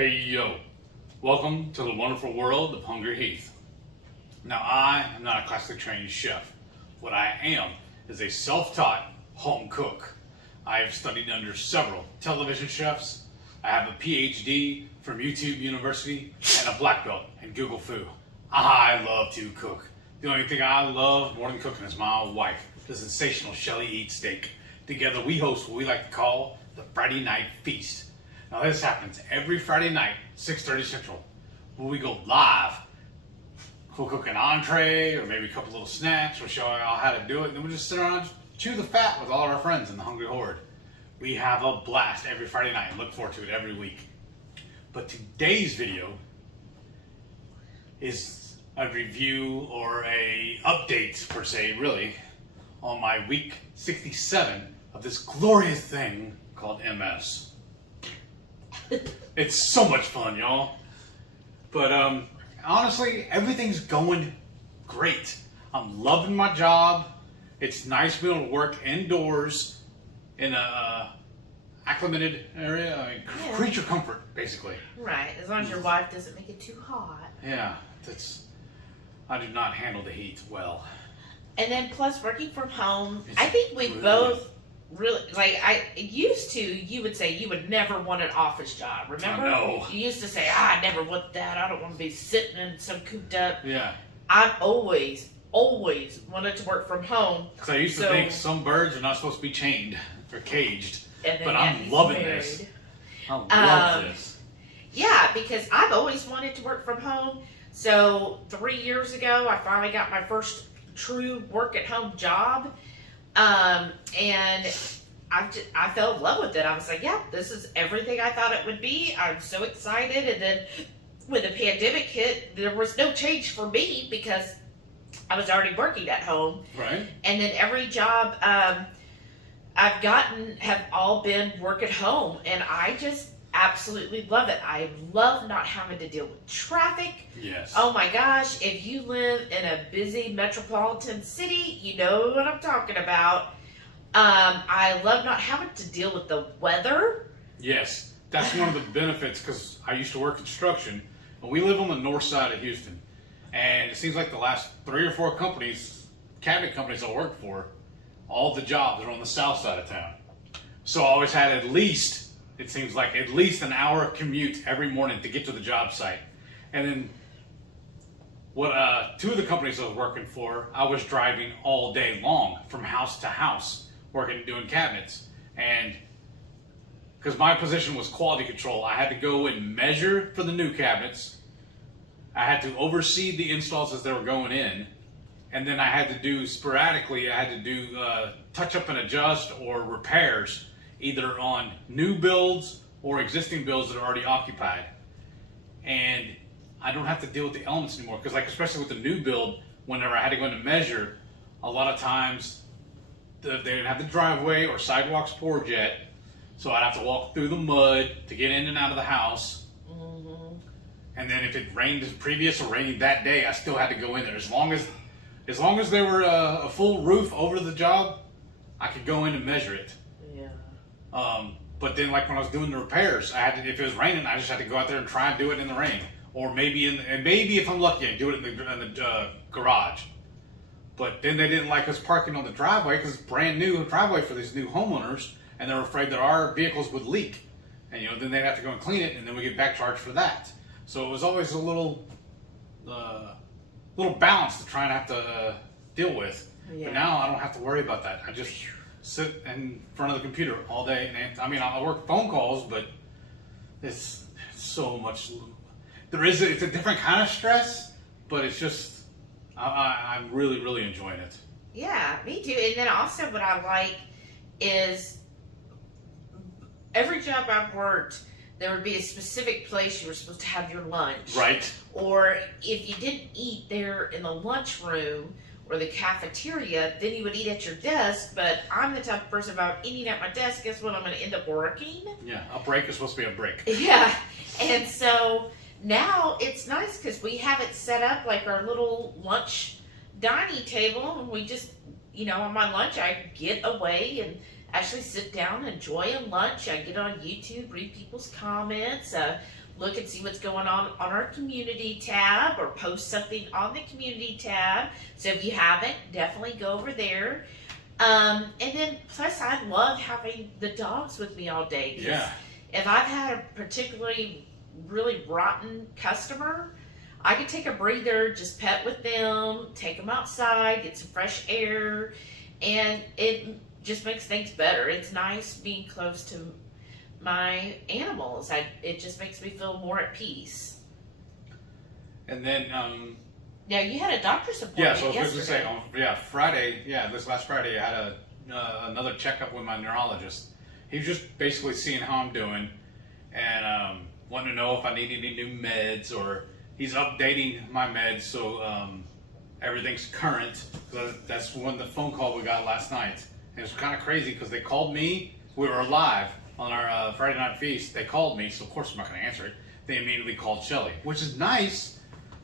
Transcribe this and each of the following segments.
Hey yo, welcome to the wonderful world of Hungry Heath. Now I am not a classically trained chef. What I am is a self-taught home cook. I have studied under several television chefs. I have a PhD from YouTube University and a black belt in Google Fu. I love to cook. The only thing I love more than cooking is my wife, the sensational Shelly Eats Steak. Together we host what we like to call the Friday Night Feast. Now this happens every Friday night, 6:30 Central, where we go live. We'll cook an entree or maybe a couple little snacks. We'll show y'all how to do it. And then we'll just sit around and chew the fat with all of our friends in the Hungry Horde. We have a blast every Friday night and look forward to it every week. But today's video is a review or a update per se, really, on my week 67 of this glorious thing called MS. It's so much fun, y'all. But honestly, everything's going great. I'm loving my job. It's nice to be able to work indoors in a acclimated area. I mean, creature comfort, basically. Right, as long as your wife doesn't make it too hot. Yeah, I do not handle the heat well. And then plus working from home, It's I think we really both really, you would say you would never want an office job, remember? I know. You used to say, I never want that, I don't want to be sitting in some cooped up. Yeah. I've always wanted to work from home. Because I used to think some birds are not supposed to be chained or caged. But I'm loving this. I love this. Yeah, because I've always wanted to work from home. So 3 years ago, I finally got my first true work at home job. And I fell in love with it. I was like, yeah, this is everything I thought it would be. I'm so excited. And then when the pandemic hit, there was no change for me because I was already working at home. Right. And then every job I've gotten have all been work at home. And I just absolutely love it. I love not having to deal with traffic. Yes. Oh my gosh, if you live in a busy metropolitan city, you know what I'm talking about. I love not having to deal with the weather. Yes, that's one of the benefits because I used to work construction, and we live on the north side of Houston. And it seems like the last 3 or 4 cabinet companies I work for, all the jobs are on the south side of town. So I always had at least an hour commute every morning to get to the job site. And then two of the companies I was working for, I was driving all day long from house to house, doing cabinets. And because my position was quality control, I had to go and measure for the new cabinets. I had to oversee the installs as they were going in. And then I had to do touch up and adjust or repairs, either on new builds or existing builds that are already occupied. And I don't have to deal with the elements anymore because, especially with the new build, whenever I had to go in and measure, a lot of times they didn't have the driveway or sidewalks poured yet, so I'd have to walk through the mud to get in and out of the house. Mm-hmm. And then if it rained previous or rained that day, I still had to go in there. As long as there were a full roof over the job, I could go in and measure it. But then, when I was doing the repairs, if it was raining, I just had to go out there and try and do it in the rain, or maybe if I'm lucky, I do it in the garage. But then they didn't like us parking on the driveway because it's brand new driveway for these new homeowners, and they're afraid that our vehicles would leak, and then they'd have to go and clean it, and then we get back charged for that. So it was always a little balance to try and have to deal with. Yeah. But now I don't have to worry about that. I just sit in front of the computer all day, and I work phone calls, but it's so much. It's a different kind of stress, but it's just I'm really, really enjoying it. Yeah, me too. And then also what I like is every job I've worked, there would be a specific place you were supposed to have your lunch. Right. Or if you didn't eat there in the lunchroom or the cafeteria, then you would eat at your desk. But I'm the type of person, if I'm eating at my desk, guess what? I'm going to end up working. Yeah, a break is supposed to be a break. Yeah. And so now it's nice because we have it set up like our little lunch dining table, and we just, on my lunch, I get away and actually sit down, enjoy a lunch. I get on YouTube, read people's comments, look and see what's going on our community tab, or post something on the community tab. So if you haven't, definitely go over there. And then plus I love having the dogs with me all day. Yeah. If I've had a particularly really rotten customer, I could take a breather, just pet with them, take them outside, get some fresh air, and it just makes things better. It's nice being close to my animals. It just makes me feel more at peace. And then, Now you had a doctor's appointment. yeah, so I was going to say, yesterday. Friday, this last Friday, I had another checkup with my neurologist. He was just basically seeing how I'm doing and wanting to know if I need any new meds, or he's updating my meds so everything's current. That's when the phone call we got last night. And it's kind of crazy because they called me. We were live on our Friday night feast. They called me, so of course I'm not going to answer it. They immediately called Shelly, which is nice.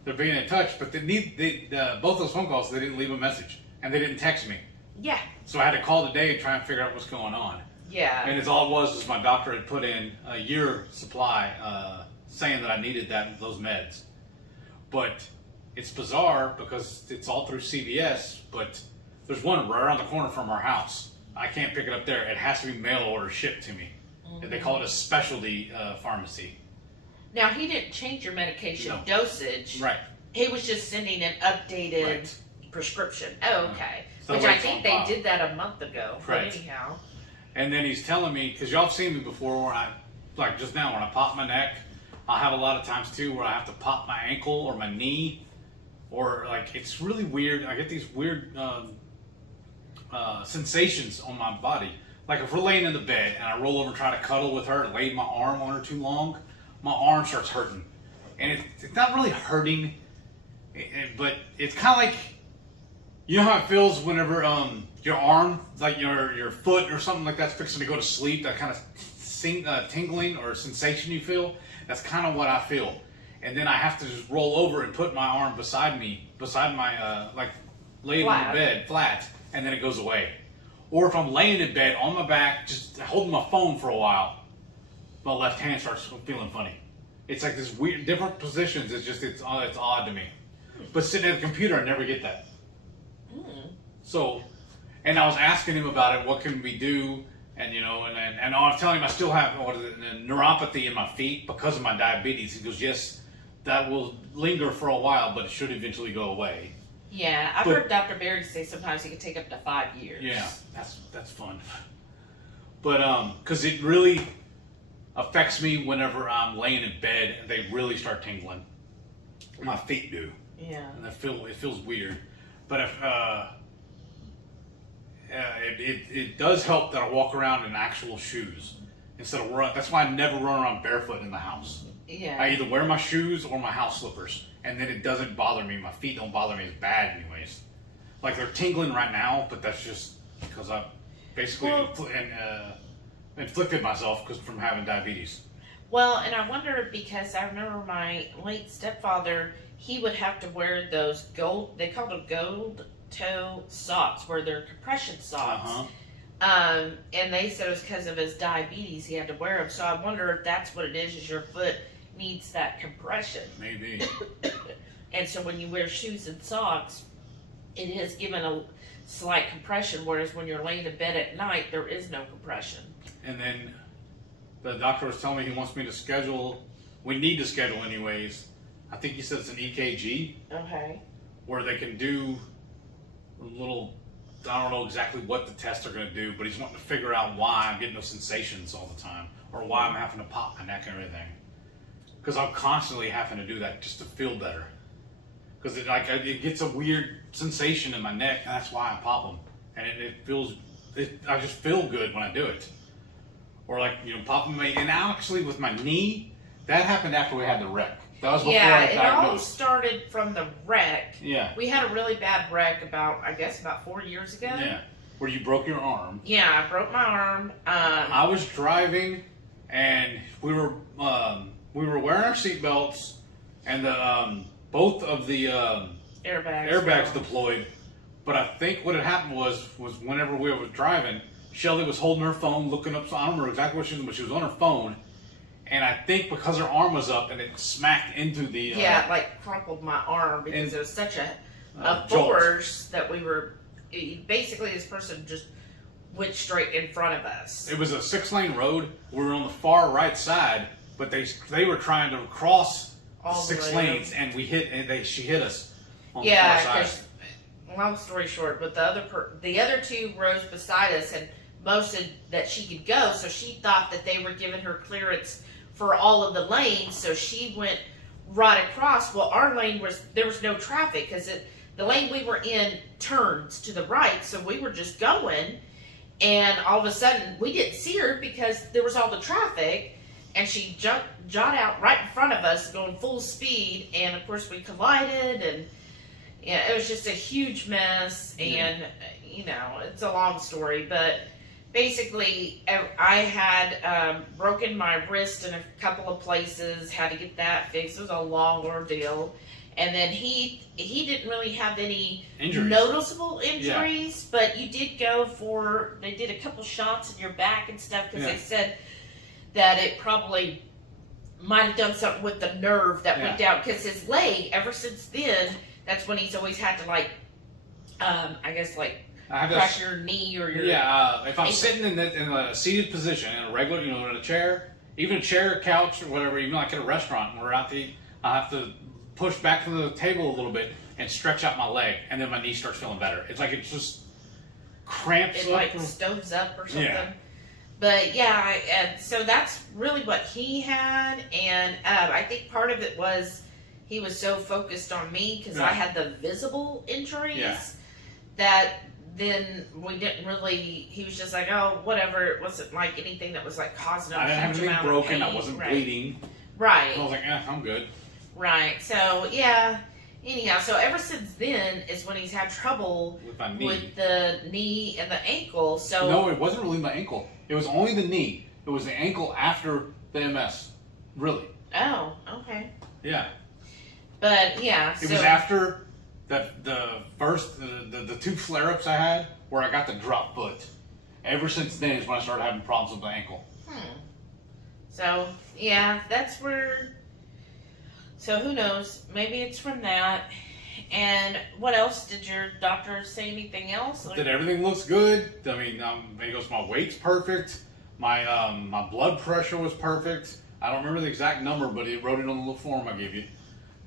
They're being in touch, but both those phone calls, they didn't leave a message and they didn't text me. Yeah. So I had to call today and try and figure out what's going on. Yeah. And it's all it was my doctor had put in a year supply, saying that I needed those meds. But it's bizarre because it's all through CVS, but there's one right around the corner from our house. I can't pick it up there. It has to be mail order shipped to me. Mm-hmm. They call it a specialty pharmacy. Now, he didn't change your medication dosage. Right. He was just sending an updated prescription. Oh, okay. Which I think they did that a month ago. Right. But anyhow. And then he's telling me, because y'all have seen me before where like just now when I pop my neck, I'll have a lot of times too where I have to pop my ankle or my knee, or like it's really weird. I get these weird sensations on my body. Like if we're laying in the bed and I roll over and try to cuddle with her and lay my arm on her too long, my arm starts hurting. And it's not really hurting, but it's kind of like, you know how it feels whenever your arm, like your foot or something like that's fixing to go to sleep, that kind of tingling or sensation you feel, that's kind of what I feel. And then I have to just roll over and put my arm beside my, like laying in the bed flat, and then it goes away. Or if I'm laying in bed on my back, just holding my phone for a while, my left hand starts feeling funny. It's like this weird, different positions. It's odd to me. But sitting at the computer, I never get that. So, and I was asking him about it. What can we do? And and I was telling him I still have neuropathy in my feet because of my diabetes. He goes, yes, that will linger for a while, but it should eventually go away. Yeah, I've heard Dr. Berry say sometimes it can take up to 5 years. Yeah, that's fun. But because it really affects me whenever I'm laying in bed and they really start tingling. My feet do. Yeah. And it feels weird. But if it does help that I walk around in actual shoes instead of run. That's why I never run around barefoot in the house. Yeah. I either wear my shoes or my house slippers, and then it doesn't bother me. My feet don't bother me as bad, anyways. Like they're tingling right now, but that's just because I basically inflicted myself from having diabetes. Well, and I wonder because I remember my late stepfather, he would have to wear those they called them gold toe socks, where they're compression socks. And they said it was because of his diabetes he had to wear them. So I wonder if that's what it is your foot needs that compression. Maybe. And so when you wear shoes and socks, it has given a slight compression, whereas when you're laying in bed at night, there is no compression. And then the doctor was telling me he wants me to schedule, we need to schedule anyways, I think he said it's an EKG. Okay. Where they can do a little, I don't know exactly what the tests are going to do, but he's wanting to figure out why I'm getting those sensations all the time, or why I'm having to pop my neck and everything. Because I'm constantly having to do that just to feel better. Because it gets a weird sensation in my neck, and that's why I pop them. And I just feel good when I do it. Or popping and actually with my knee, that happened after we had the wreck. That was before I was diagnosed. It all started from the wreck. Yeah. We had a really bad wreck about 4 years ago. Yeah. Where you broke your arm. Yeah, I broke my arm. I was driving, and we were wearing our seatbelts, and both of the airbags deployed. But I think what had happened was whenever we were driving, Shelly was holding her phone, looking up. So I don't remember exactly what she was doing, but she was on her phone, And I think because her arm was up and it smacked into the yeah, it like crumpled my arm because it was such a jolt. force that we were basically this person just went straight in front of us. It was a 6-lane road. We were on the far right side, but they were trying to cross All the 6 way lanes, and she hit us on Yeah, the far because side. long story short, but the other 2 rows beside us had boasted that she could go, so she thought that they were giving her clearance for all of the lanes, so she went right across. Well, our lane there was no traffic because the lane we were in turns to the right, so we were just going, and all of a sudden we didn't see her because there was all the traffic, and she jot out right in front of us going full speed, and of course we collided, and yeah, it was just a huge mess, and it's a long story, but basically I had broken my wrist in a couple of places, had to get that fixed. It was a long ordeal, and then he didn't really have any Injuries. noticeable injuries, but you did they did a couple shots in your back and stuff because they said that it probably might have done something with the nerve that went down, because his leg, ever since then, that's when he's always had to crash your knee or your if I'm sitting in a seated position in a regular, in a chair, even a chair, couch, or whatever, even like at a restaurant, when we're out to eat, I have to push back from the table a little bit and stretch out my leg, and then my knee starts feeling better. It's like it just cramps. It like stoves up or something. Yeah. But yeah, and so that's really what he had, and I think part of it was he was so focused on me because I had the visible injuries that then we didn't really. He was just like, oh, whatever. It wasn't like anything that was like causing a I didn't have huge anything amount broken. of pain. I wasn't bleeding. Right. I was like, I'm good. Right. So yeah. Anyhow, so ever since then is when he's had trouble With my knee. with the knee and the ankle. So No, it wasn't really my ankle. It was only the knee. It was the ankle after the MS. Really. Oh, okay. Yeah. But yeah, It was after the first the 2 flare-ups I had where I got the drop foot. Ever since then is when I started having problems with the ankle. So yeah, that's where. So who knows? Maybe it's from that. And what else? Did your doctor say anything else? That everything looks good. I mean, he goes, my weight's perfect. My blood pressure was perfect. I don't remember the exact number, but he wrote it on the little form I gave you.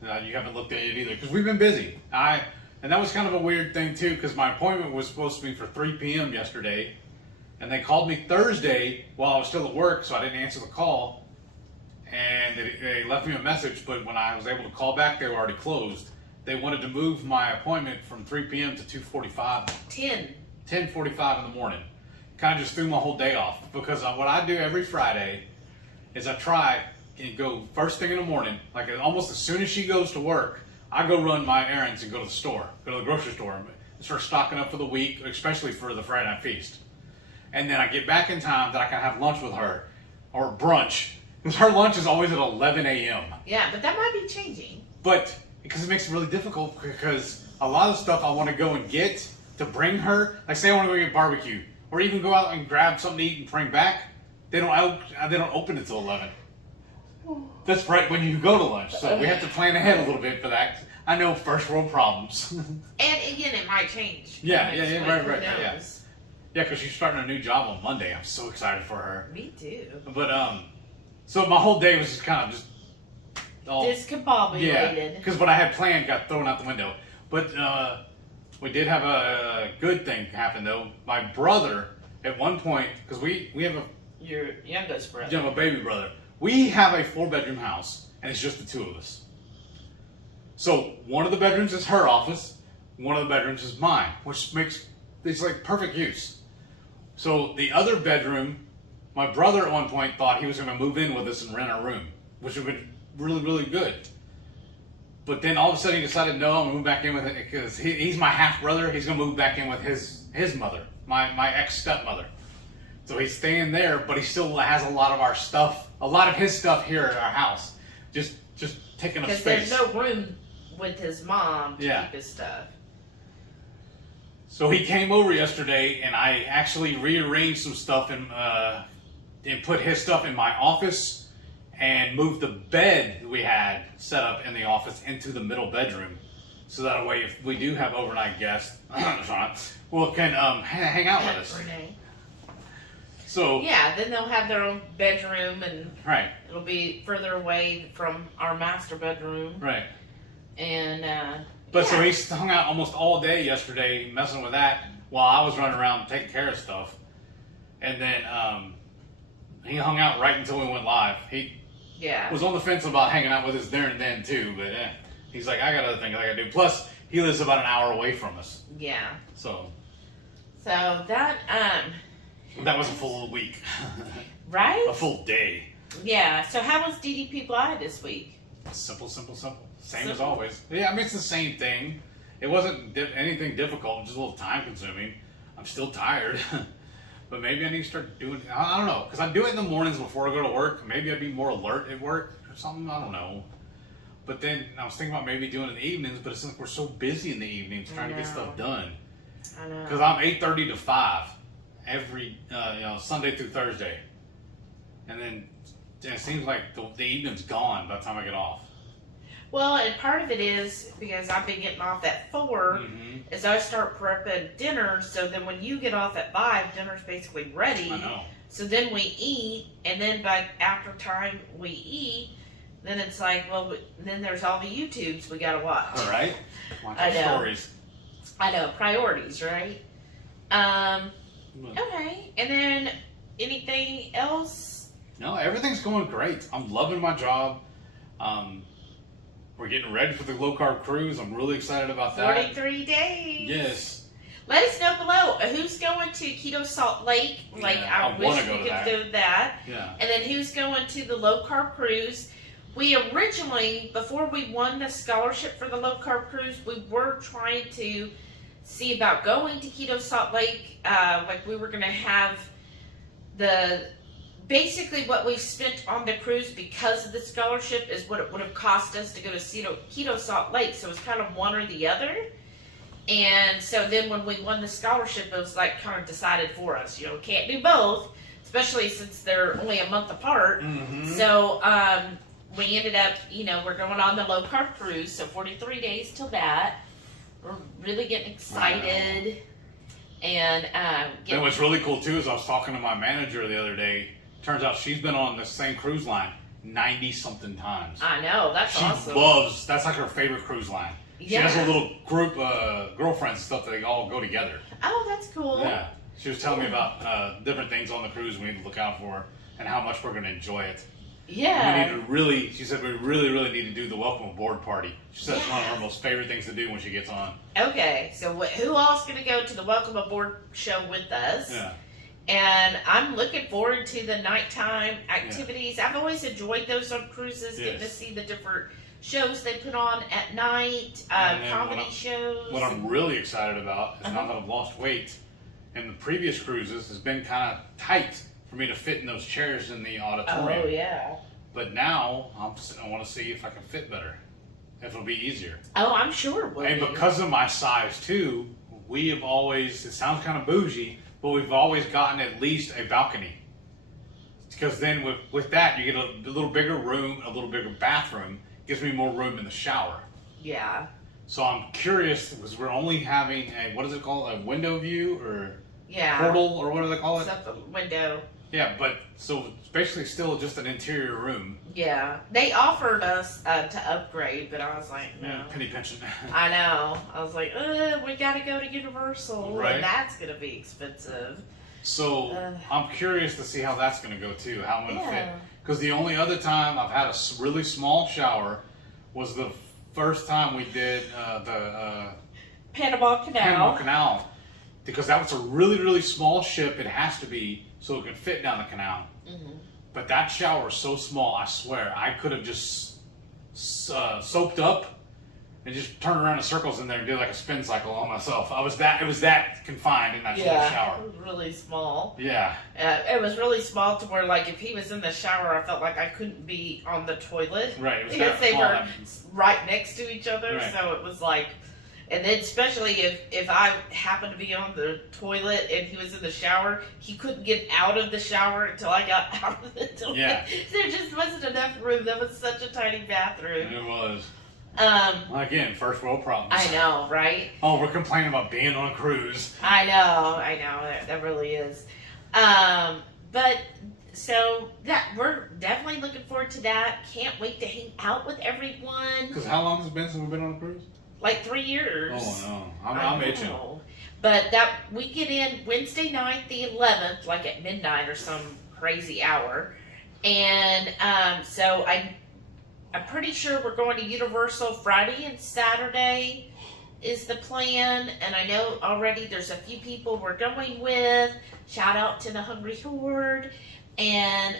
You haven't looked at it either because we've been busy. And that was kind of a weird thing too, because my appointment was supposed to be for 3 p.m. yesterday, and they called me Thursday while I was still at work, so I didn't answer the call. And they left me a message, but when I was able to call back, they were already closed. They wanted to move my appointment from 3 p.m. to 2:45. 10:45 in the morning. Kind of just threw my whole day off, because what I do every Friday is I try and go first thing in the morning, like almost as soon as she goes to work, I go run my errands and go to the store, go to the grocery store, and start stocking up for the week, especially for the Friday night feast. And then I get back in time that I can have lunch with her, or brunch. Because her lunch is always at 11 a.m. Yeah, but that might be changing. But because it makes it really difficult, because a lot of stuff I want to go and get to bring her, like say I want to go get barbecue, or even go out and grab something to eat and bring back, they don't open until 11. That's right when you go to lunch, so we have to plan ahead a little bit for that. I know, first world problems. And again, it might change. Yeah, right. Yeah, because she's starting a new job on Monday. I'm so excited for her. Me too. But so my whole day was just kind of all discombobulated. Yeah, because what I had planned got thrown out the window. But we did have a good thing happen though. My brother, at one point, because we have your youngest brother. a baby brother. We have a 4-bedroom house, and it's just the 2 of us. So one of the bedrooms is her office, one of the bedrooms is mine, which makes it's like perfect use. So the other bedroom, my brother at one point thought he was going to move in with us and rent a room, which would have been really, really good. But then all of a sudden he decided, no, I'm going to move back in with it because he's my half brother. He's going to move back in with his mother, my ex stepmother. So he's staying there, but he still has a lot of our stuff, a lot of his stuff here at our house, just taking up space. Because there's no room with his mom to keep his stuff. So he came over yesterday, and I actually rearranged some stuff and put his stuff in my office and moved the bed we had set up in the office into the middle bedroom. So that way, if we do have overnight guests, well, can hang out with us. Renee. So Yeah, then they'll have their own bedroom, and right, it'll be further away from our master bedroom. right. And But so yeah. he hung out almost all day yesterday, messing with that, while I was running around taking care of stuff. And then he hung out right until we went live. He Yeah. was on the fence about hanging out with us there and then too, but he's like, I got other things I gotta do. Plus, he lives about an hour away from us, Yeah. so So that that was a full week, right? a full day. Yeah. So how was DDP Blind this week? Simple. Same as Simple. always. Yeah, I mean it's the same thing. It wasn't anything difficult, just a little time consuming. I'm still tired. But maybe I need to start doing, I don't know, because I do it in the mornings before I go to work. Maybe I'd be more alert at work or something, I don't know. But then I was thinking about maybe doing it in the evenings, but it's like we're so busy in the evenings trying to get stuff done. I know. Because I'm 8:30 to 5 every, Sunday through Thursday. And then it seems like the evening's gone by the time I get off. Well, and part of it is because I've been getting off at 4, Mm-hmm. as I start prepping dinner. So then when you get off at 5, dinner's basically ready. I know. So then we eat, and then by after time we eat, then it's like, well, then there's all the YouTubes we gotta watch. All right. I know. Stories. I know, priorities, right? Okay, and then anything else? No, everything's going great. I'm loving my job. We're getting ready for the low carb cruise. I'm really excited about that. 43 days. Yes. Let us know below who's going to Keto Salt Lake. Like, Yeah, I I wish wanna we go to could that. do that. Yeah. And then who's going to the low carb cruise? We originally, before we won the scholarship for the low carb cruise, we were trying to see about going to Keto Salt Lake. Like we were going to have basically what we spent on the cruise because of the scholarship is what it would have cost us to go to Keto Salt Lake. So it's kind of one or the other. And so then when we won the scholarship, it was like kind of decided for us, can't do both, especially since they're only a month apart. Mm-hmm. So we ended up, we're going on the low carb cruise, so 43 days till that. We're really getting excited. And And what's really cool too is I was talking to my manager the other day. Turns out she's been on the same cruise line 90 something times. I know, that's She awesome. loves, that's like her favorite cruise line. She Yeah. has a little group girlfriends and stuff that they all go together. Oh, that's cool. Yeah. She was telling me about different things on the cruise we need to look out for and how much we're going to enjoy it. Yeah. She said we really need to do the welcome aboard party. She said it's one of her most favorite things to do when she gets on. Okay, so who else going to go to the welcome aboard show with us? Yeah. And I'm looking forward to the nighttime activities. I've always enjoyed those on cruises, getting to Yes. see the different shows they put on at night, And then comedy shows. What I'm really excited about is now that I've lost weight, and the previous cruises has been kind of tight for me to fit in those chairs in the auditorium. Oh, yeah. But now I want to see if I can fit better, if it'll be easier. Oh, I'm sure it will And be. because of my size too, we have always, it sounds kind of bougie, but we've always gotten at least a balcony. Because then with that, you get a little bigger room, a little bigger bathroom, gives me more room in the shower. Yeah. So I'm curious, because we're only having a, what is it called, a window view or Yeah. portal, or what do they call it? Something, window. Yeah, but so it's basically still just an interior room. Yeah. They offered us to upgrade, but I was like, no. Penny pension. I know. I was like, we gotta go to Universal, Right. and that's gonna be expensive. So I'm curious to see how that's going to go too, how I'm going to fit. Yeah. Because the only other time I've had a really small shower was the first time we did the Panama Canal. Panama Canal. Because that was a really small ship. It has to be so it can fit down the canal. Mm-hmm. But that shower is so small, I swear, I could have just soaked up and just turned around in circles in there and did like a spin cycle on myself. It was that confined in that little shower. It was really small. Yeah. It was really small to where, like, if he was in the shower, I felt like I couldn't be on the toilet. Right. It was Because that they small. were right next to each other, Right. so it was like, And then especially if I happened to be on the toilet and he was in the shower, he couldn't get out of the shower until I got out of the toilet. Yeah. There just wasn't enough room. That was such a tiny bathroom. It was. Again, first world problems. I know, right? Oh, we're complaining about being on a cruise. I know. That really is. But so that we're definitely looking forward to that. Can't wait to hang out with everyone. Because how long has it been since we've been on a cruise? Like 3 years. Oh no, I'm itching. But that we get in Wednesday night, the 11th, like at midnight or some crazy hour, and so I'm pretty sure we're going to Universal Friday and Saturday is the plan, and I know already there's a few people we're going with. Shout out to the Hungry Horde, and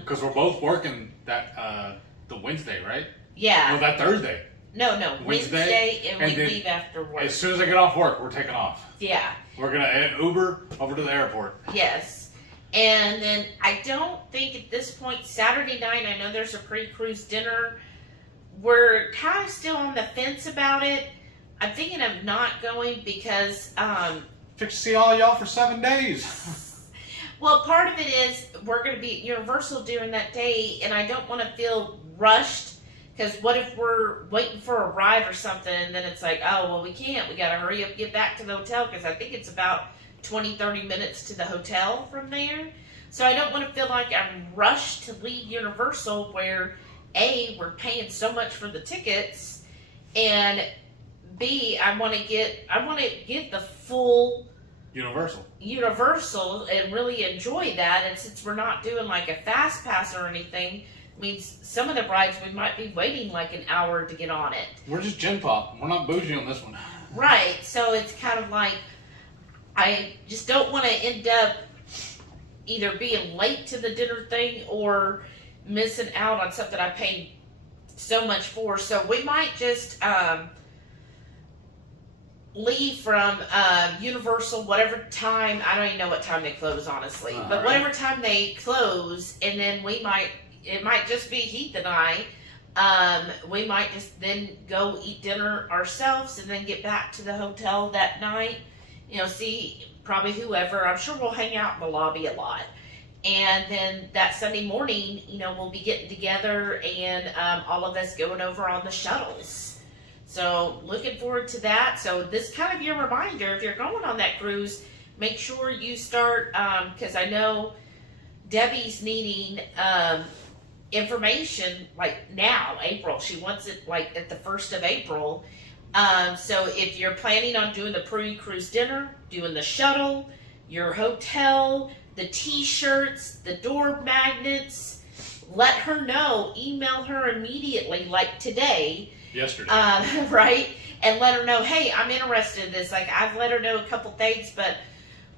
because we're both working that the Wednesday, right? Yeah. No, that Thursday. No, Wednesday, and we then leave after work. As soon as I get off work, we're taking off. Yeah. We're gonna Uber over to the airport. Yes. And then I don't think at this point, Saturday night, I know there's a pre-cruise dinner. We're kind of still on the fence about it. I'm thinking of not going because Fix to see all y'all for 7 days. well, part of it is we're going to be at Universal during that day, and I don't want to feel rushed. Because what if we're waiting for a ride or something, and then it's like, oh, well, we can't. We got to hurry up, get back to the hotel, because I think it's about 20, 30 minutes to the hotel from there. So I don't want to feel like I'm rushed to leave Universal where, A, we're paying so much for the tickets, and B, I want to get the full Universal and really enjoy that. And since we're not doing like a fast pass or anything, means some of the rides we might be waiting like an hour to get on it. We're just gin pop. We're not bougie on this one. Right. So it's kind of like I just don't want to end up either being late to the dinner thing or missing out on something I paid so much for. So we might just leave from Universal whatever time. I don't even know what time they close, honestly. But whatever time they close, and then it might just be Heath and I. We might just then go eat dinner ourselves and then get back to the hotel that night. See probably whoever. I'm sure we'll hang out in the lobby a lot. And then that Sunday morning, we'll be getting together and all of us going over on the shuttles. So looking forward to that. So this kind of your reminder, if you're going on that cruise, make sure you start, because I know Debbie's needing information like now, April. She wants it like at the 1st of April. So if you're planning on doing the pre-cruise dinner, doing the shuttle, your hotel, the t-shirts, the door magnets, let her know. Email her immediately, like today. Yesterday. Right? And let her know, hey, I'm interested in this. Like, I've let her know a couple things, but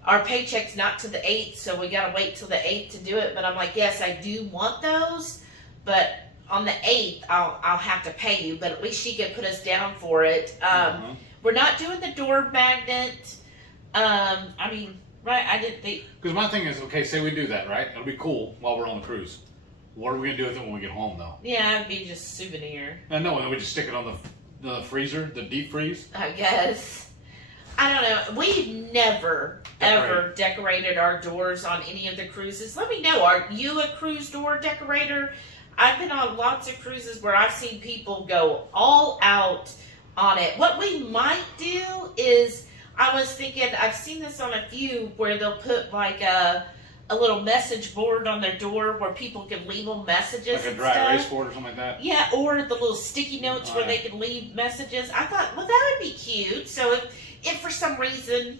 our paycheck's not to the 8th, so we gotta wait till the 8th to do it. But I'm like, yes, I do want those, but on the 8th, I'll have to pay you. But at least she could put us down for it. We're not doing the door magnet. Right? I didn't think. Because my thing is, okay, say we do that, right? It'll be cool while we're on the cruise. What are we gonna do with it when we get home, though? Yeah, it'd be just souvenir. I know, and then we just stick it on the freezer, the deep freeze. I guess. I don't know. We've never, ever decorated our doors on any of the cruises. Let me know. Are you a cruise door decorator? I've been on lots of cruises where I've seen people go all out on it. What we might do is, I was thinking, I've seen this on a few where they'll put like a little message board on their door where people can leave them messages. Like a dry erase board or something like that? Yeah, or the little sticky notes where they can leave messages. I thought, well, that would be cute. So if for some reason,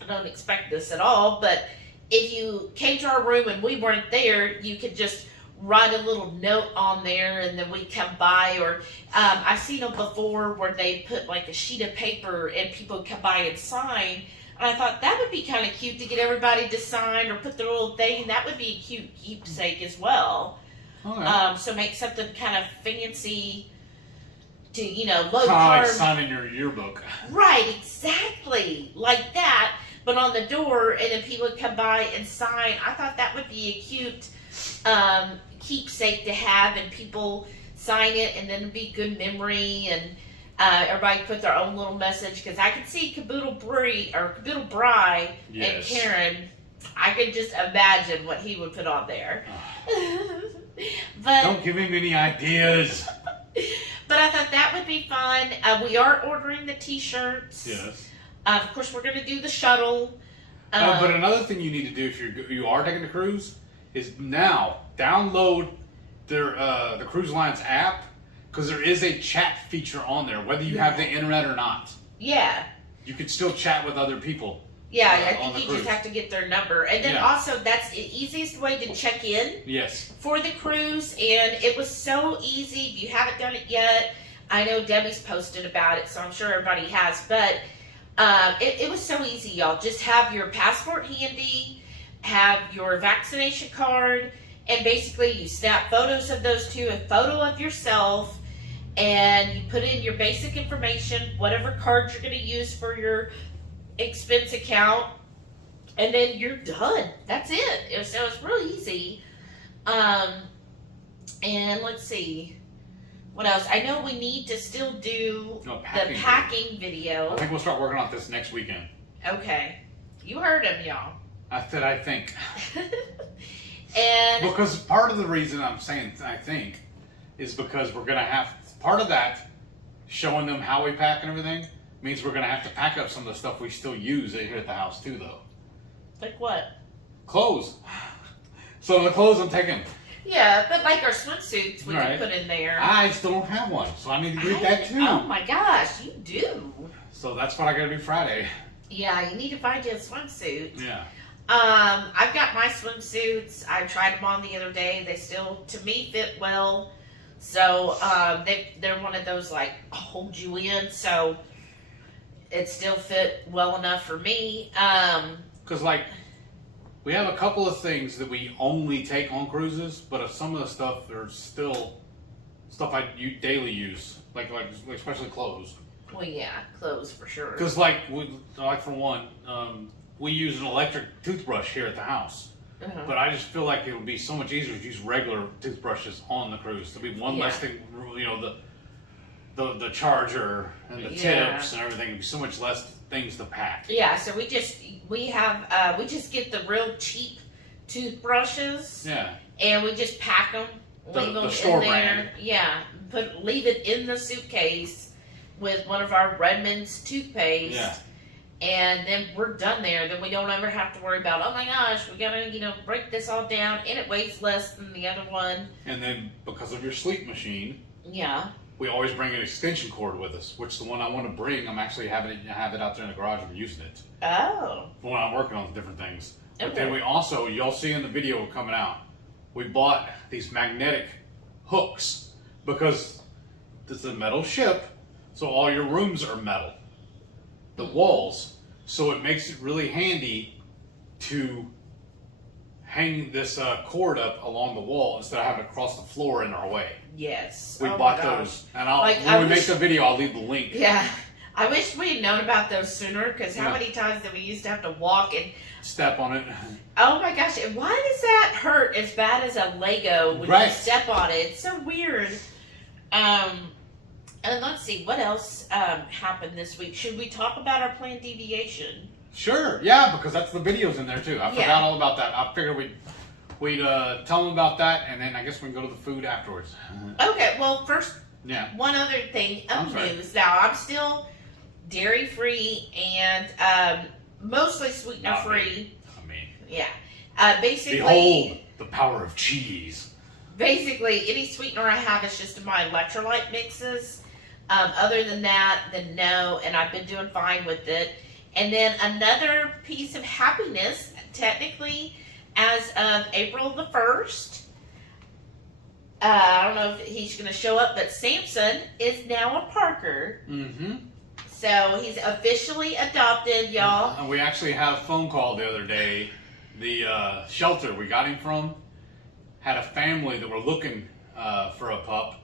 I don't expect this at all, but if you came to our room and we weren't there, you could just write a little note on there and then we come by. Or I've seen them before where they put like a sheet of paper and people come by and sign. And I thought that would be kind of cute to get everybody to sign or put their little thing. That would be a cute keepsake as well. Okay. So make something kind of fancy to, low carb. Like signing your yearbook. Right, exactly. Like that, but on the door, and then people would come by and sign. I thought that would be a cute keepsake to have, and people sign it, and then it'd be good memory. And Everybody put their own little message because I could see Caboodle Bry Yes. and Karen. I could just imagine what he would put on there. But Don't give him any ideas. But I thought that would be fun. We are ordering the T-shirts. Yes. Of course, we're going to do the shuttle. But another thing you need to do if you are taking the cruise is now download the cruise line's app, because there is a chat feature on there, whether you have the internet or not. Yeah. You can still chat with other people. Yeah, I on think the you just cruise. have to get their number. And then Yeah. also, that's the easiest way to check in Yes. for the cruise. And it was so easy. If you haven't done it yet, I know Debbie's posted about it, so I'm sure everybody has. But it was so easy, y'all. Just have your passport handy, have your vaccination card, and basically you snap photos of those two, a photo of yourself, and you put in your basic information, whatever card you're going to use for your expense account, and then you're done. That's it. So it's really easy. And let's see. What else? I know we need to still do the packing video. I think we'll start working on this next weekend. Okay. You heard him, y'all. I said I think. And Because part of the reason I'm saying I think is because we're going to have, part of that, showing them how we pack and everything, means we're going to have to pack up some of the stuff we still use here at the house too, though. like what? Clothes. So the clothes I'm taking, Yeah, but like our swimsuits we Right. can put in there. I still don't have one, so I need to get that too. Oh my gosh, you do. So that's what I got to do Friday. Yeah, you need to find you a swimsuit. Yeah. I've got my swimsuits. I tried them on the other day. They still, to me, fit well. So they're one of those like hold you in. So it still fit well enough for me. Because like, we have a couple of things that we only take on cruises, but some of the stuff there's still stuff I daily use, like especially clothes. Well, yeah, clothes for sure. Because like for one, we use an electric toothbrush here at the house, but I just feel like it would be so much easier to use regular toothbrushes on the cruise. There'd be one less thing, you know, the charger and the tips and everything. It'd be so much less things to pack. Yeah, so we just get the real cheap toothbrushes. Yeah. And we just pack them, leave them store in there. brand. Yeah, leave it in the suitcase with one of our Redmond's toothpaste. Yeah. And then we're done there. Then we don't ever have to worry about, oh my gosh, we gotta, break this all down, and it weighs less than the other one. And then because of your sleep machine, Yeah. we always bring an extension cord with us, which the one I want to bring, I'm actually have it out there in the garage and using it. Oh. When I'm working on different things. But Okay. then we also, you'll see in the video coming out, we bought these magnetic hooks because it's a metal ship, so all your rooms are metal. The walls. So it makes it really handy to hang this cord up along the wall instead of having to cross the floor in our way. Yes. We Oh my bought gosh. those. And I when we make wish- the video, I'll leave the link. Yeah. I wish we had known about those sooner, because how Yeah. many times did we used to have to walk and Step on it. oh my gosh, and why does that hurt as bad as a Lego when you Right. step on it? It's so weird. And let's see, what else happened this week? Should we talk about our planned deviation? Sure, yeah, because that's the videos in there too. I Yeah. forgot all about that. I figured we'd tell them about that, and then I guess we can go to the food afterwards. Okay, well, first, Yeah. one other thing I'm of sorry. news. Now, I'm still dairy-free and mostly sweetener-free. I mean, Yeah. Basically, behold the power of cheese. Basically, any sweetener I have is just in my electrolyte mixes. Other than that, then no, and I've been doing fine with it. And then another piece of happiness, technically, as of April the 1st, I don't know if he's going to show up, but Samson is now a Parker. Mm-hmm. So he's officially adopted, y'all. And we actually had a phone call the other day. The shelter we got him from had a family that were looking for a pup.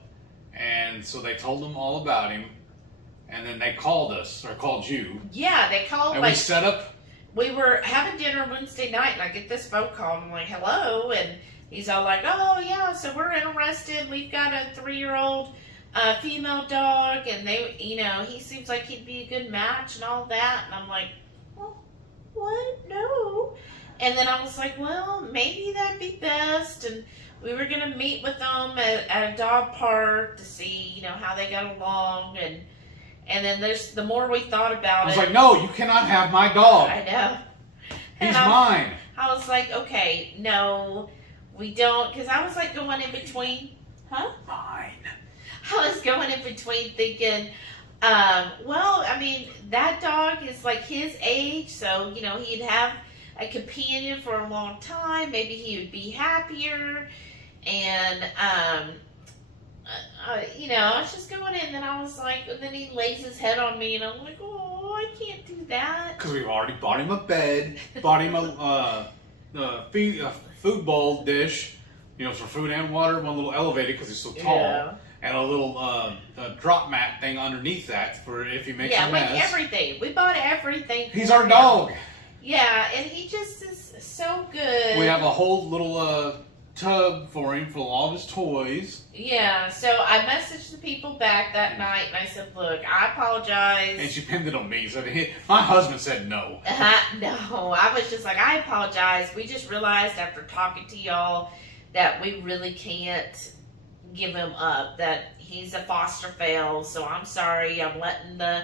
And so they told them all about him. And then they called us, or called you. Yeah, they called And like... we set up. We were having dinner Wednesday night, and I get this phone call, and I'm like, hello, and he's all like, oh, yeah, so we're interested. We've got a 3-year-old a female dog, and they, he seems like he'd be a good match and all that. And I'm like, well, what? No. And then I was like, well, maybe that'd be best. And we were gonna meet with them at a dog park to see, how they got along. And then the more we thought about it, I was like, no, you cannot have my dog. I know. He's mine. I was like, okay, no, we don't, because I was like going in between, huh? Mine. I was going in between thinking, well, I mean, that dog is like his age, so, he'd have a companion for a long time. Maybe he would be happier. And, I was just going in, and I was like, and then he lays his head on me, and I'm like, oh, I can't do that. Because we've already bought him a bed, bought him a food bowl dish, for food and water, one little elevator because he's so tall, and a little drop mat thing underneath that for if he makes a mess. Yeah, like everything. We bought everything. He's our dog. Yeah, and he just is so good. We have a whole little tub for him full of all of his toys. Yeah, so I messaged the people back that night, and I said, look, I apologize. And she pinned it on me. So my husband said no. No, I was just like, I apologize. We just realized after talking to y'all that we really can't give him up, that he's a foster fail, so I'm sorry. I'm letting the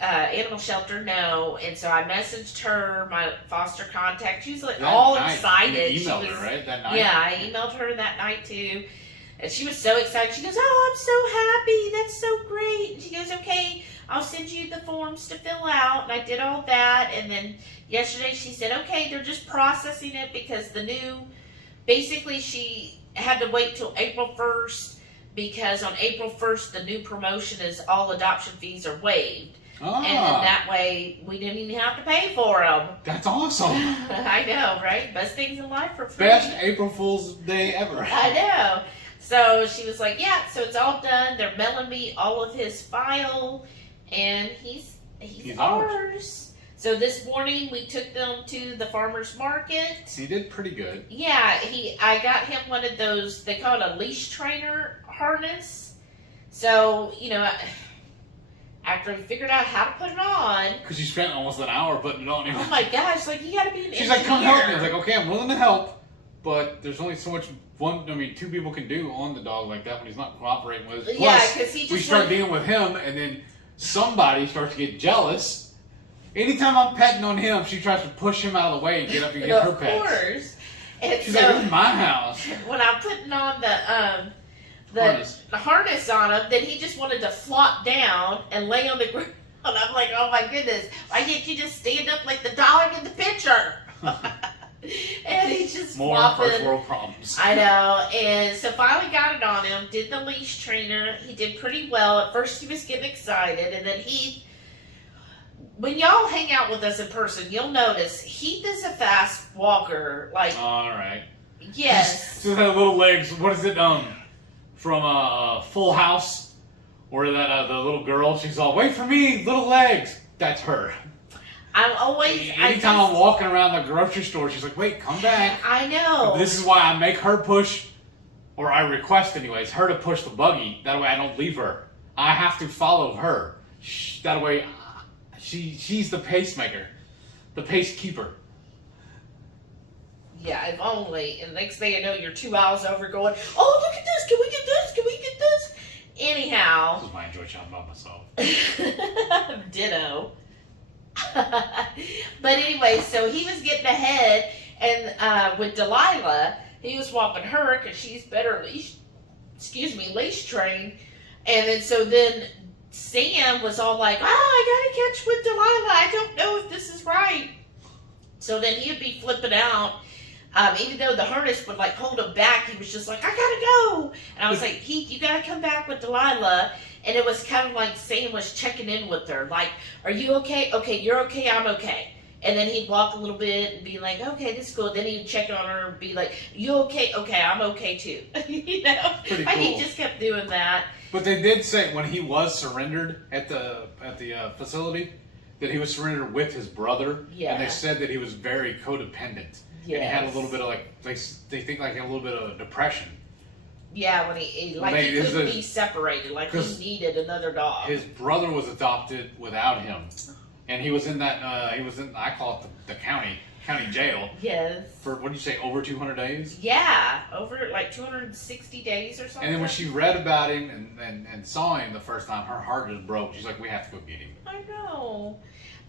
animal shelter know. And so I messaged her, my foster contact. She was like all excited. You emailed her, right? That night? Yeah, I emailed her that night too. And she was so excited. She goes, oh, I'm so happy. That's so great. And she goes, okay, I'll send you the forms to fill out. And I did all that. And then yesterday she said, okay, they're just processing it because basically she had to wait till April 1st because on April 1st, the new promotion is all adoption fees are waived. Oh. And then that way, we didn't even have to pay for them. That's awesome. I know, right? Best things in life for free. Best April Fool's Day ever. I know. So she was like, yeah, so it's all done. They're mailing me all of his file, and he's ours. So this morning, we took them to the farmer's market. He did pretty good. Yeah, I got him one of those, they call it a leash trainer harness. So, after we figured out how to put it on. Because you spent almost an hour putting it on. Oh my gosh, like you gotta be an She's like, come help me. I was like, okay, I'm willing to help. But there's only so much two people can do on the dog like that when he's not cooperating with us. Plus, yeah, because he just we start dealing with him and then somebody starts to get jealous. Anytime I'm petting on him, she tries to push him out of the way and get up and get her pets. Of course. And she's like, this is my house. When I'm putting on the harness on him, then he just wanted to flop down and lay on the ground. I'm like, oh my goodness, why can't you just stand up like the dog in the picture? And he's just more flopping. First world problems. I know. And so finally got it on him, did the leash trainer. He did pretty well. At first he was getting excited, and then when y'all hang out with us in person, you'll notice Heath is a fast walker. Like, all right. Yes. Just had little legs. What is it? From Full House, where that the little girl, she's all, wait for me, little legs. That's her. I'm always. Anytime I'm walking around the grocery store, she's like, wait, come back. I know. This is why I make her push, or I request anyways, her to push the buggy. That way I don't leave her. I have to follow her. That way she's the pacemaker, the pace keeper. Yeah, if only. And the next thing you know, you're 2 hours over going, oh, look at this. Can we get this? Can we get this? Anyhow. This is why I enjoy chatting about myself. Ditto. But anyway, so he was getting ahead, and with Delilah, he was walking her because she's better leash trained. And then Sam was all like, I gotta catch with Delilah. I don't know if this is right. So then he'd be flipping out. Even though the harness would like hold him back, he was just like, I gotta go. And I was like, Heath, you gotta come back with Delilah. And it was kind of like Sam was checking in with her. Like, are you okay? Okay, you're okay, I'm okay. And then he'd walk a little bit and be like, okay, this is cool. Then he'd check on her and be like, you okay? Okay, I'm okay too. Pretty cool. He just kept doing that. But they did say when he was surrendered at the facility that he was surrendered with his brother. Yeah. And they said that he was very codependent. Yes. And he had a little bit of they think like a little bit of depression. Yeah, when he couldn't be separated, like he needed another dog. His brother was adopted without him, and he was in that. I call it the county jail. Yes. For what did you say? Over 200 days. Yeah, over like 260 days or something. And then when she read about him and saw him the first time, her heart just broke. She's like, "We have to go get him." I know.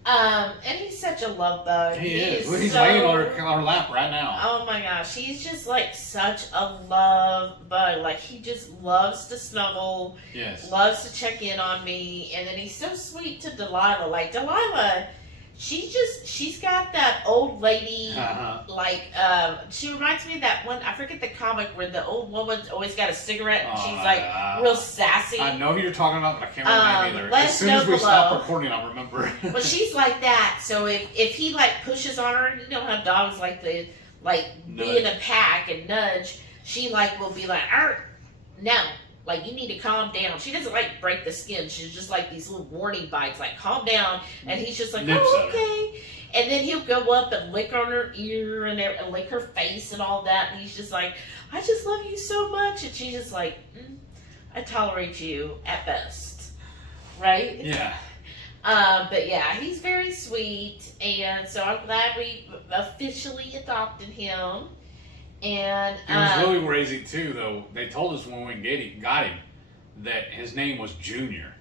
And he's such a love bug. He is. He's laying on our lap right now. Oh my gosh, he's just like such a love bug. Like he just loves to snuggle. Yes. Loves to check in on me, and then he's so sweet to Delilah. Like Delilah, she's got that old lady. She reminds me of that one. I forget the comic where the old woman's always got a cigarette, and she's like real sassy. I know who you're talking about, but I can't remember either. As soon as we stop recording, I'll remember. But she's like that. So if he like pushes on her, you know how dogs like to be in a pack and nudge. She like will be like, no. Like, you need to calm down. She doesn't, like, break the skin. She's just, like, these little warning bites. Like, calm down. And he's just like, okay. And then he'll go up and lick on her ear and lick her face and all that. And he's just like, I just love you so much. And she's just like, I tolerate you at best. Right? Yeah. But, yeah, he's very sweet. And so I'm glad we officially adopted him. And it was really crazy too, though. They told us when we got him that his name was Junior.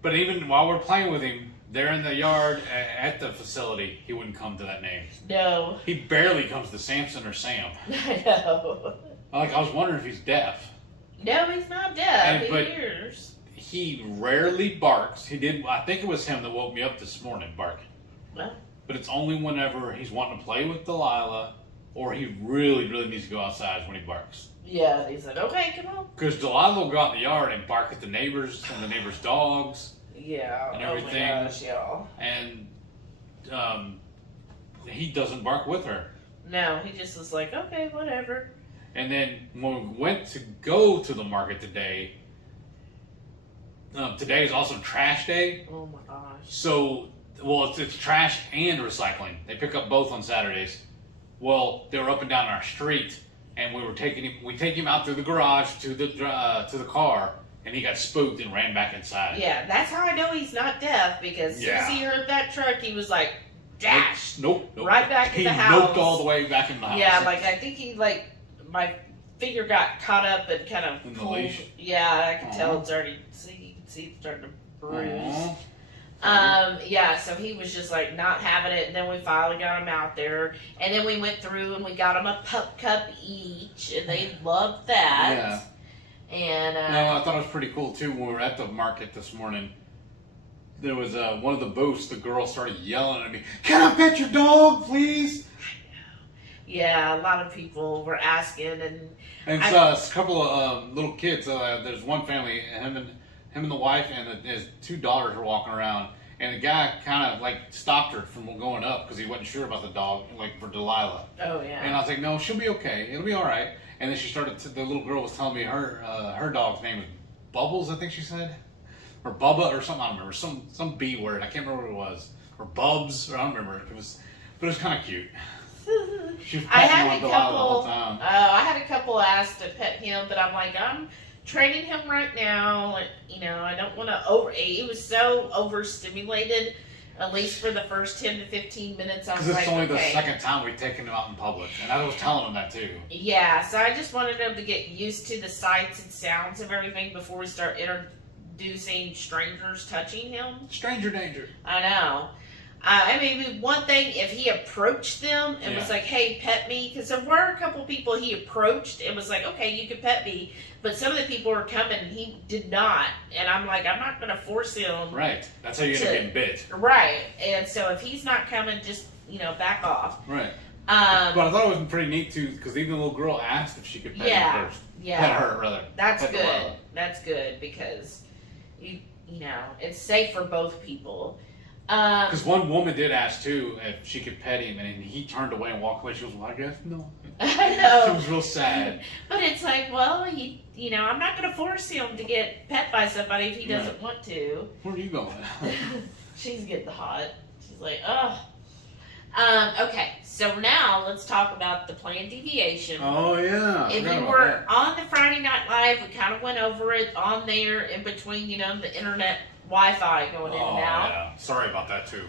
But even while we're playing with him, there in the yard at the facility, he wouldn't come to that name. No. He barely comes to Samson or Sam. I know. Like, I was wondering if he's deaf. No, he's not deaf. He hears. He rarely barks. He did. I think it was him that woke me up this morning barking. Well. But it's only whenever he's wanting to play with Delilah. Or he really, really needs to go outside when he barks. Yeah, he said, okay, come on. Because Delilah will go out in the yard and bark at the neighbors and the neighbors' dogs. Yeah, and everything. Oh my gosh, y'all. And he doesn't bark with her. No, he just was like, okay, whatever. And then when we went to go to the market today, today is also trash day. Oh my gosh. So, it's trash and recycling. They pick up both on Saturdays. Well, they were up and down our street, and we take him out through the garage to the car, and he got spooked and ran back inside. Yeah, that's how I know he's not deaf, because as soon as he heard that truck, he was like, dash. Nope. Right back in the house. He noped all the way back in the house. Yeah, like I think he my finger got caught up and kind of in the leash. Yeah, I can tell it's already. You can see it's starting to bruise. Yeah, so he was just like not having it, and then we finally got him out there, and then we went through and we got him a pup cup each, and they loved that. Yeah. And no, I thought it was pretty cool too. When we were at the market this morning, there was one of the booths. The girl started yelling at me, "Can I pet your dog, please?" Yeah, a lot of people were asking, and a couple of little kids. There's one family, him and the wife and his two daughters were walking around, and the guy kind of like stopped her from going up because he wasn't sure about the dog, like for Delilah. Oh yeah. And I was like, no, she'll be okay. It'll be all right. And then she started. The little girl was telling me her dog's name was Bubbles, I think she said, or Bubba or something. I don't remember. Some B word. I can't remember what it was, or Bubs, or I don't remember. But it was kind of cute. She was petting on Delilah the whole time. I had a couple ask to pet him, but I'm like, I'm training him right now. I don't want to he was so overstimulated, at least for the first 10 to 15 minutes. I was like, because it's only the second time we've taken him out in public, and I was telling him that too. Yeah, so I just wanted him to get used to the sights and sounds of everything before we start introducing strangers touching him. Stranger danger. I know. I mean, one thing, if he approached them and was like, hey, pet me, because there were a couple people he approached and was like, okay, you can pet me, but some of the people were coming and he did not, and I'm like, I'm not going to force him. Right. That's how you're going to get bit. Right. And so if he's not coming, just, back off. Right. But I thought it was pretty neat, too, because even the little girl asked if she could pet him first. Yeah. Pet her, rather. That's good. That's good, because, it's safe for both people. Because one woman did ask too if she could pet him, and he turned away and walked away. She was, well, I guess no. I know. She was real sad. But it's like, well, I'm not going to force him to get pet by somebody if he doesn't want to. Where are you going? She's getting hot. She's like, oh. Okay, so now let's talk about the planned deviation. Oh yeah. If you were on the Friday Night Live, we kind of went over it on there in between, the internet Wi-Fi going in and out. Yeah. Sorry about that too.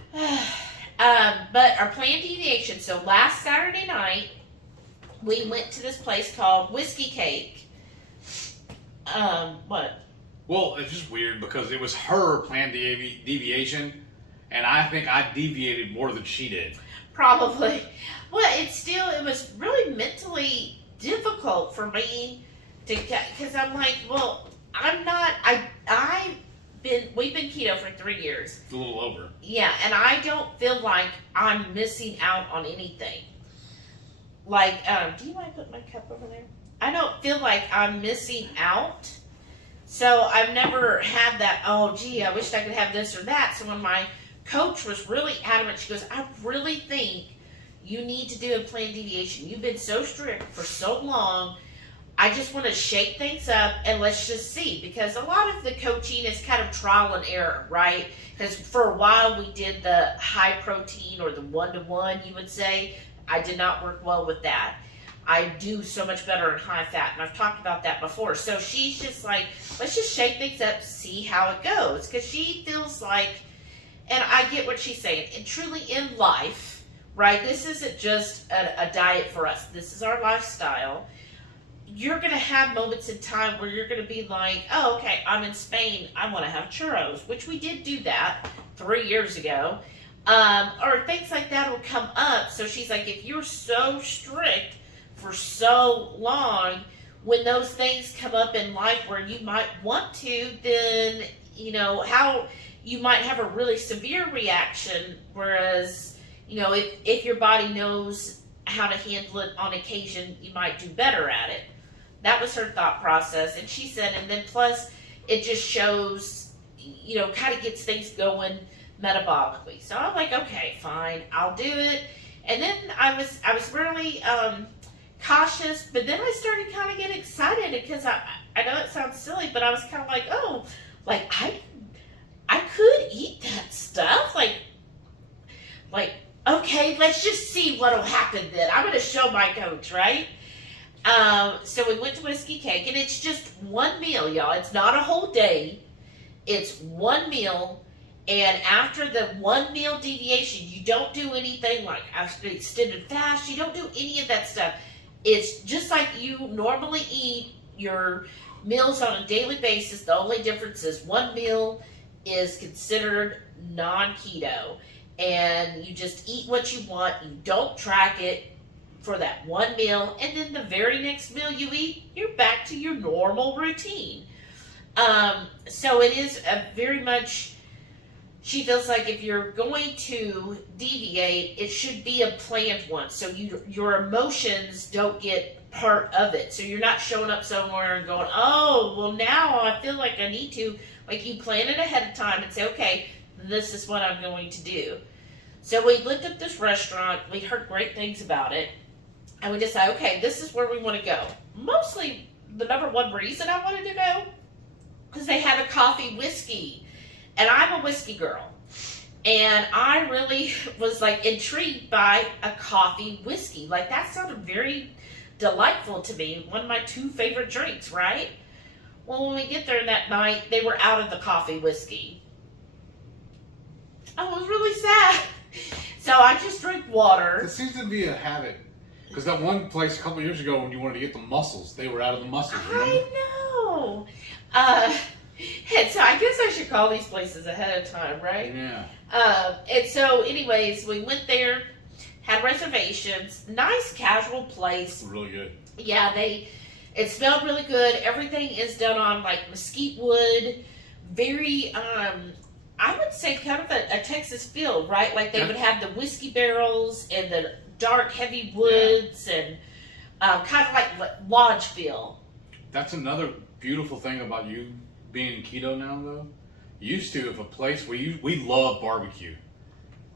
But our planned deviation. So last Saturday night, we went to this place called Whiskey Cake. What? Well, it's just weird because it was her planned deviation, and I think I deviated more than she did. Probably. Well, it was really mentally difficult for me to get, because I'm like, well, we've been keto for 3 years. It's a little over. Yeah, and I don't feel like I'm missing out on anything. Like, do you mind putting my cup over there? I don't feel like I'm missing out. So I've never had that, oh, gee, I wish I could have this or that. So when my coach was really adamant, she goes, I really think you need to do a planned deviation. You've been so strict for so long. I just want to shake things up and let's just see. Because a lot of the coaching is kind of trial and error, right? Because for a while we did the high protein or the 1-to-1, you would say. I did not work well with that. I do so much better in high fat, and I've talked about that before. So she's just like, let's just shake things up, see how it goes. Because she feels like, and I get what she's saying, and truly in life, right, this isn't just a diet for us. This is our lifestyle. You're going to have moments in time where you're going to be like, oh, okay, I'm in Spain. I want to have churros, which we did do that 3 years ago. Or things like that will come up. So she's like, if you're so strict for so long, when those things come up in life where you might want to, then, how you might have a really severe reaction. Whereas, if your body knows how to handle it on occasion, you might do better at it. That was her thought process. And she said, and then plus it just shows, kind of gets things going metabolically. So I'm like, okay, fine, I'll do it. And then I was really cautious, but then I started kind of getting excited because I know it sounds silly, but I was kind of like, oh, like I could eat that stuff, like okay, let's just see what'll happen then. I'm gonna show my coach, right? So we went to Whiskey Cake, and it's just one meal, y'all. It's not a whole day. It's one meal. And after the one meal deviation, you don't do anything like extended fast. You don't do any of that stuff. It's just like you normally eat your meals on a daily basis. The only difference is one meal is considered non-keto. And you just eat what you want. You don't track it for that one meal. And then the very next meal you eat, you're back to your normal routine. So it is a very much... She feels like if you're going to deviate, it should be a planned one. So your emotions don't get part of it. So you're not showing up somewhere and going, oh, well, now I feel like I need to. Like, you plan it ahead of time and say, okay, this is what I'm going to do. So we looked at this restaurant. We heard great things about it. And we decided, okay, this is where we want to go. Mostly the number one reason I wanted to go, because they had a coffee whiskey. And I'm a whiskey girl. And I really was like intrigued by a coffee whiskey. Like, that sounded very delightful to me. One of my 2 favorite drinks, right? Well, when we get there that night, they were out of the coffee whiskey. I was really sad. So I just drank water. It seems to be a habit. Because that one place a couple years ago when you wanted to get the mussels, they were out of the mussels. Remember? I know. And so I guess I should call these places ahead of time, right? Yeah. And so anyways, we went there, had reservations, nice casual place. Really good. Yeah, it smelled really good. Everything is done on like mesquite wood, very, I would say kind of a Texas feel, right? Like they would have the whiskey barrels and the dark heavy woods and kind of like lodge feel. That's another beautiful thing about you being keto now, though. Used to, if a place we love barbecue,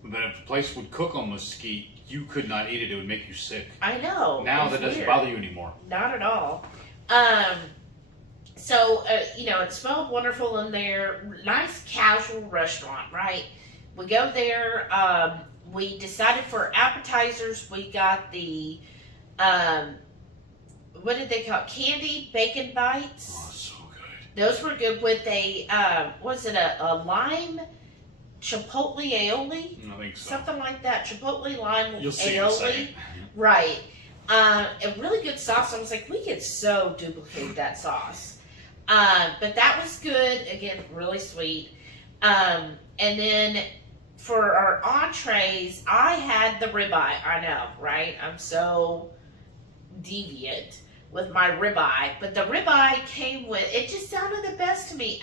but if a place would cook on mesquite, you could not eat it. It would make you sick. I know. Now that doesn't bother you anymore. Not at all. So it smelled wonderful in there. Nice casual restaurant, right? We go there. we decided for appetizers, we got the, what did they call it? Candy bacon bites. Oh, so good. Those were good with a, was it a lime chipotle aioli? I think so. Something like that. Chipotle lime You'll see in a aioli. second. Right. A really good sauce. I was like, we could so duplicate that sauce. But that was good. Again, really sweet. And then for our entrees, I had the ribeye. I know, right? I'm so deviant with my ribeye. But the ribeye came with, it just sounded the best to me.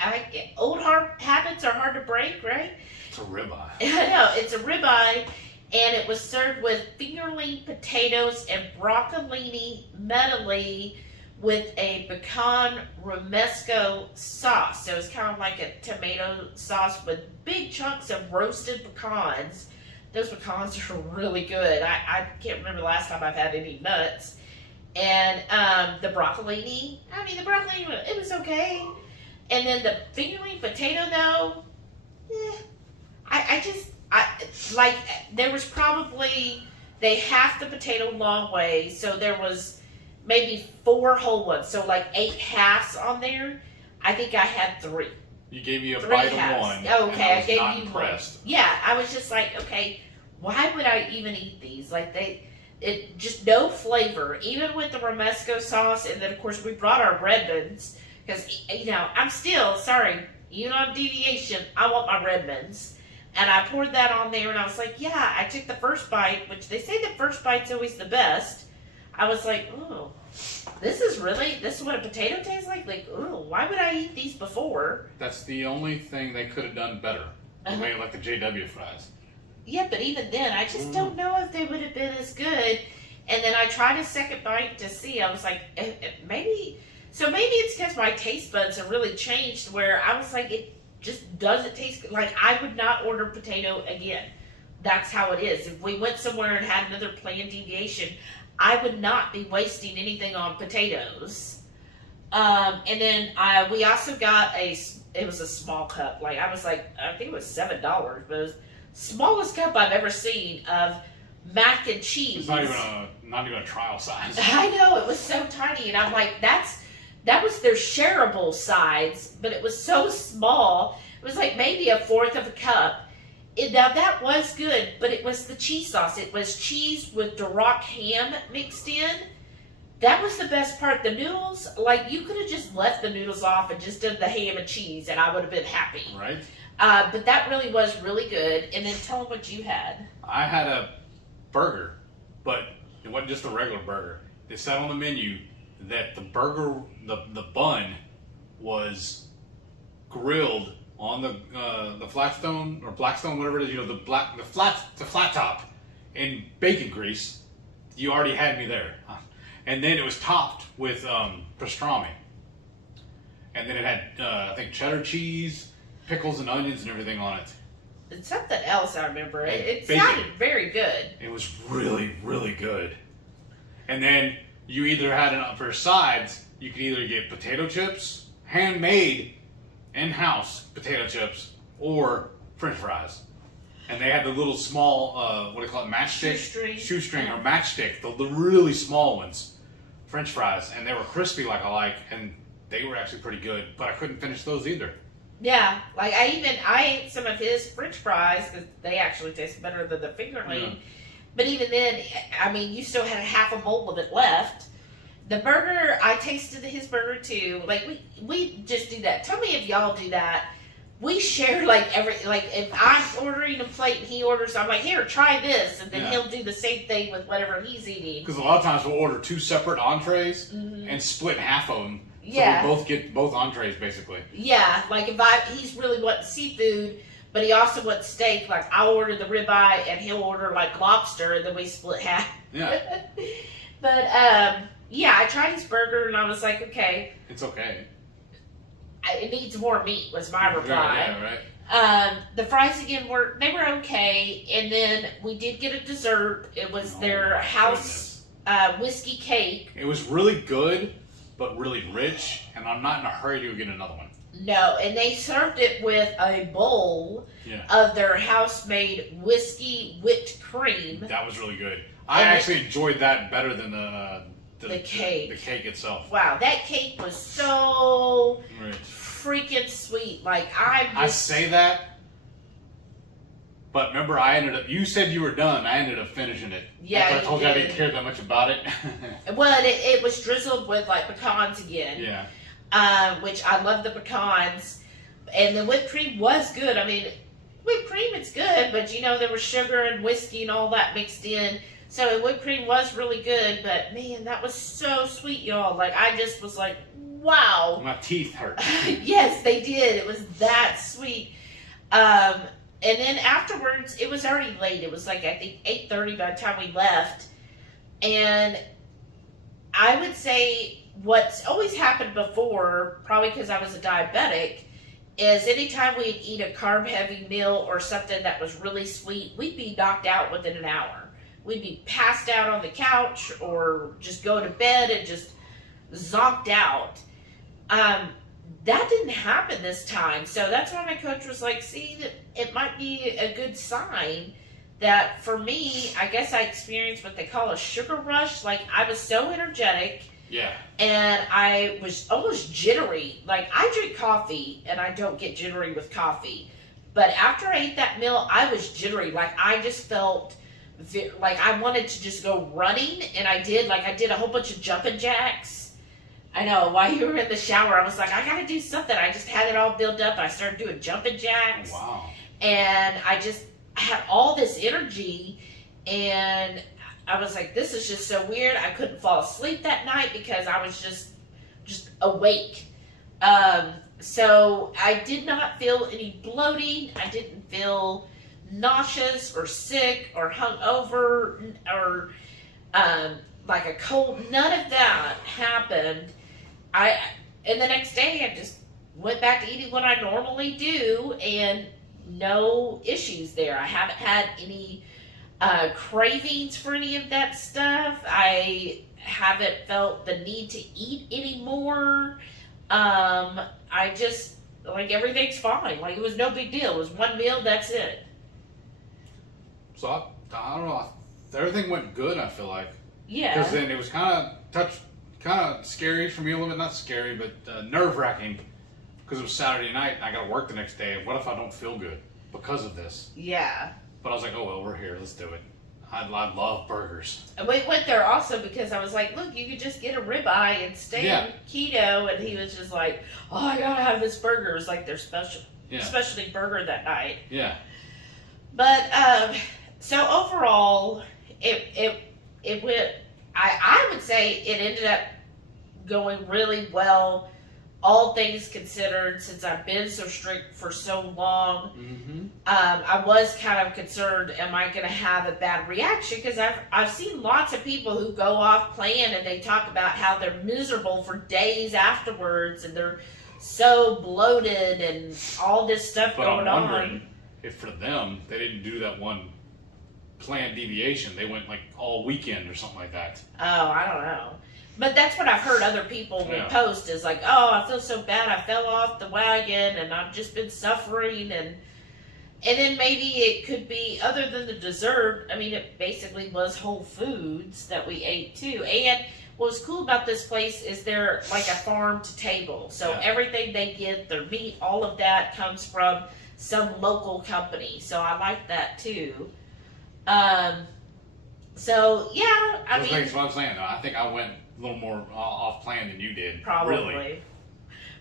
Old habits are hard to break, right? It's a ribeye. I know, it's a ribeye. And it was served with fingerling potatoes and broccolini medley with a pecan romesco sauce. So it's kind of like a tomato sauce with big chunks of roasted pecans. Those pecans are really good. I can't remember the last time I've had any nuts. And the broccolini, it was okay. And then the fingerling potato, though, there was probably, they halved the potato long way, so there was maybe 4 whole ones, so like 8 halves on there. I think I had 3. You gave me a 3 bite halves. of one. Oh, okay, and I was gave not you impressed. one. Yeah, I was just like, okay, why would I even eat these? Like it just no flavor, even with the romesco sauce. And then of course we brought our Redmonds because I'm still sorry, on deviation. I want my Redmonds. And I poured that on there, and I was like, yeah, I took the first bite, which they say the first bite's always the best. I was like, ooh, this is what a potato tastes like? Like, ooh, why would I eat these before? That's the only thing they could have done better. They made it like the JW fries. Yeah, but even then, I just don't know if they would have been as good. And then I tried a second bite to see. I was like, maybe it's because my taste buds have really changed where I was like, it just doesn't taste good. Like, I would not order potato again. That's how it is. If we went somewhere and had another planned deviation, I would not be wasting anything on potatoes. And then we also got it was a small cup. Like, I was like, I think it was $7, but it was the smallest cup I've ever seen of mac and cheese. It's not even a trial size. I know, it was so tiny, and I'm like, that was their shareable size, but it was so small. It was like maybe a fourth of a cup. Now that was good, but it was the cheese sauce. It was cheese with Duroc ham mixed in. That was the best part. The noodles, like, you could have just left the noodles off and just did the ham and cheese, and I would have been happy. Right. But that really was really good. And then tell them what you had. I had a burger, but it wasn't just a regular burger. They said on the menu that the burger, the bun, was grilled on the flatstone or blackstone, whatever it is, the flat top in bacon grease. You already had me there, and then it was topped with pastrami, and then it had I think cheddar cheese, pickles and onions and everything on it. It's something else I remember. It bacon. sounded very good. It was really, really good. And then you either had it for sides. You could either get potato chips, handmade, in-house potato chips, or French fries. And they had the little small, what do you call it, matchstick? Shoestring or matchstick, the really small ones, French fries. And they were crispy like I like, and they were actually pretty good. But I couldn't finish those either. Yeah, like I ate some of his French fries because they actually taste better than the fingerling. Yeah. But even then, I mean, you still had half a bowl of it left. The burger, I tasted his burger too. Like we just do that. Tell me if y'all do that. We share like if I'm ordering a plate and he orders, I'm like, here, try this, and then he'll do the same thing with whatever he's eating. Because a lot of times we'll order 2 separate entrees and split half of them. So we both get both entrees basically. Yeah, like he's really wanting seafood, but he also wants steak. Like I'll order the ribeye and he'll order like lobster, and then we split half. Yeah. But yeah, I tried his burger and I was like, okay. It's okay. It needs more meat was my reply. Yeah, right. The fries again were okay, and then we did get a dessert. It was their house whiskey cake. It was really good, but really rich, and I'm not in a hurry to get another one. No, and they served it with a bowl of their house-made whiskey whipped cream. That was really good. I actually enjoyed that better than the cake. The cake itself. Wow, that cake was so freaking sweet. Like I say that, but remember, you said you were done. I ended up finishing it. Yeah, after I told you I didn't care that much about it. Well, it was drizzled with like pecans again. Yeah. Which I love the pecans, and the whipped cream was good. I mean, whipped cream it's good, but there was sugar and whiskey and all that mixed in. So the whipped cream was really good, but man, that was so sweet, y'all. Like I just was like, wow. My teeth hurt. Yes, they did. It was that sweet. And then afterwards, it was already late. It was like I think 8:30 by the time we left, and I would say what's always happened before, probably because I was a diabetic, is anytime we'd eat a carb-heavy meal or something that was really sweet, we'd be knocked out within an hour. We'd be passed out on the couch or just go to bed and just zonked out. That didn't happen this time. So that's why my coach was like, see, that it might be a good sign that for me, I guess I experienced what they call a sugar rush. Like I was so energetic. Yeah. And I was almost jittery. Like I drink coffee and I don't get jittery with coffee. But after I ate that meal, I was jittery. Like I just felt like I wanted to just go running. And I did. Like I did a whole bunch of jumping jacks. I know. While you were in the shower, I was like, I got to do something. I just had it all built up. I started doing jumping jacks. Wow. And I had all this energy. And I was like, this is just so weird. I couldn't fall asleep that night because I was just awake. So I did not feel any bloating. I didn't feel nauseous or sick or hungover or like a cold. None of that happened. And the next day I just went back to eating what I normally do and no issues there. I haven't had any cravings for any of that stuff. I haven't felt the need to eat anymore. I just, like, everything's fine. Like, it was no big deal. It was one meal, that's it. So, I don't know. Everything went good, I feel like. Yeah. Because then it was kind of scary for me a little bit. Not scary, but nerve-wracking. Because it was Saturday night, and I got to work the next day. What if I don't feel good because of this? Yeah. But I was like, oh, well, we're here. Let's do it. I love burgers. And we went there also because I was like, look, you could just get a ribeye and stay on keto. And he was just like, oh, I got to have this burger. It was like their specialty burger that night. Yeah. But, so overall, it went, I would say it ended up going really well. All things considered, since I've been so strict for so long, I was kind of concerned, am I going to have a bad reaction? Because I've seen lots of people who go off plan and they talk about how they're miserable for days afterwards and they're so bloated and all this stuff going on. But I'm wondering if for them, they didn't do that one planned deviation. They went like all weekend or something like that. Oh, I don't know. But that's what I've heard other people post is like, oh, I feel so bad. I fell off the wagon and I've just been suffering. And then maybe it could be other than the dessert. I mean, it basically was Whole Foods that we ate too. And what was cool about this place is they're like a farm to table. So everything they get, their meat, all of that comes from some local company. So I like that too. So yeah, I mean. That's what I'm saying though. I think I went a little more off plan than you did. Probably. Really.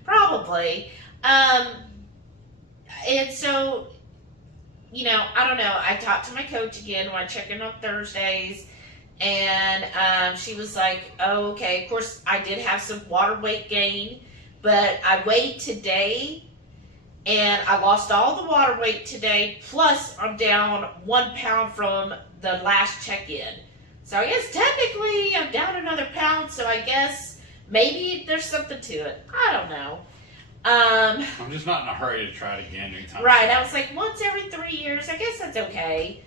Probably. And so, I don't know. I talked to my coach again when I check in on Thursdays, and she was like, oh, okay. Of course, I did have some water weight gain, but I weighed today, and I lost all the water weight today, plus I'm down 1 pound from the last check-in. So I guess technically I'm down another pound, so I guess maybe there's something to it. I don't know. I'm just not in a hurry to try it again anytime Right, soon. I was like, once every 3 years, I guess that's okay.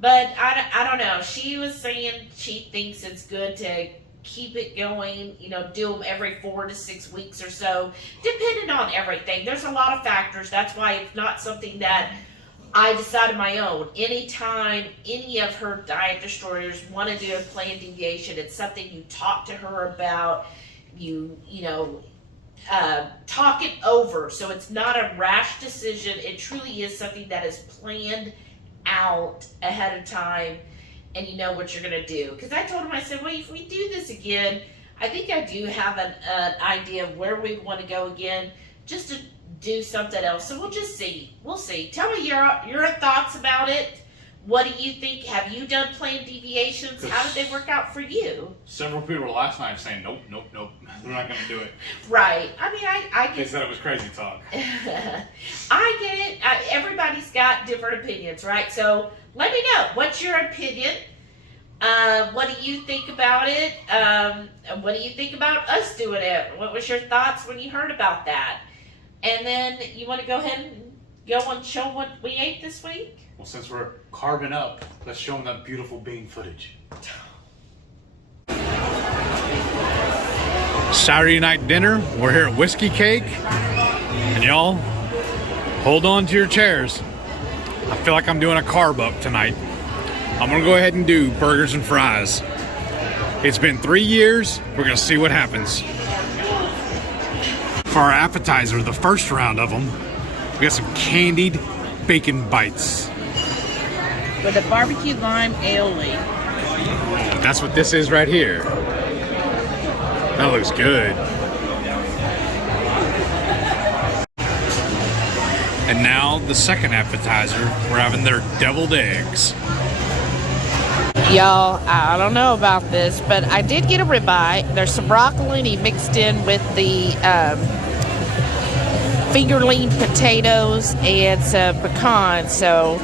But I don't know. She was saying she thinks it's good to keep it going, do them every 4 to 6 weeks or so, depending on everything. There's a lot of factors. That's why it's not something that I decide on my own. Anytime any of her diet destroyers want to do a planned deviation, it's something you talk to her about, talk it over. So it's not a rash decision. It truly is something that is planned out ahead of time, and you know what you're going to do. Because I told him, I said, well, if we do this again, I think I do have an idea of where we want to go again, just to do something else. So we'll just see. We'll see. Tell me your thoughts about it. What do you think? Have you done planned deviations? How did they work out for you? Several people last night saying, nope, we're not going to do it. Right. I mean, I get They said it was crazy talk. I get it. Everybody's got different opinions, right? So let me know. What's your opinion? What do you think about it? What do you think about us doing it? What was your thoughts when you heard about that? And then you want to go ahead and go and show what we ate this week? Well, since we're carving up, let's show them that beautiful bean footage. Saturday night dinner, we're here at Whiskey Cake. And y'all, hold on to your chairs. I feel like I'm doing a carb up tonight. I'm gonna go ahead and do burgers and fries. It's been 3 years, we're gonna see what happens. For our appetizer, the first round of them, we got some candied bacon bites. With a barbecue lime aioli. That's what this is right here. That looks good. And now the second appetizer, we're having their deviled eggs. Y'all, I don't know about this, but I did get a ribeye. There's some broccolini mixed in with the fingerling potatoes and some pecan. So,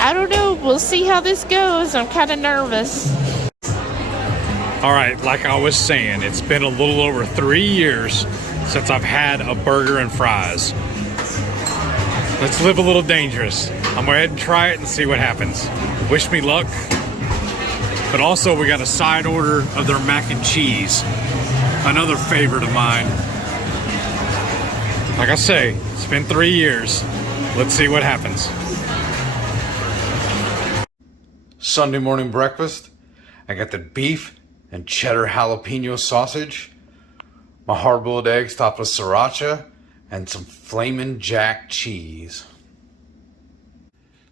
I don't know. We'll see how this goes. I'm kind of nervous. All right, like I was saying, it's been a little over 3 years since I've had a burger and fries. Let's live a little dangerous. I'm gonna go ahead and try it and see what happens. Wish me luck. But also, we got a side order of their mac and cheese. Another favorite of mine. Like I say, it's been 3 years. Let's see what happens. Sunday morning breakfast. I got the beef and cheddar jalapeno sausage, my hard-boiled eggs topped with sriracha, and some Flamin Jack cheese.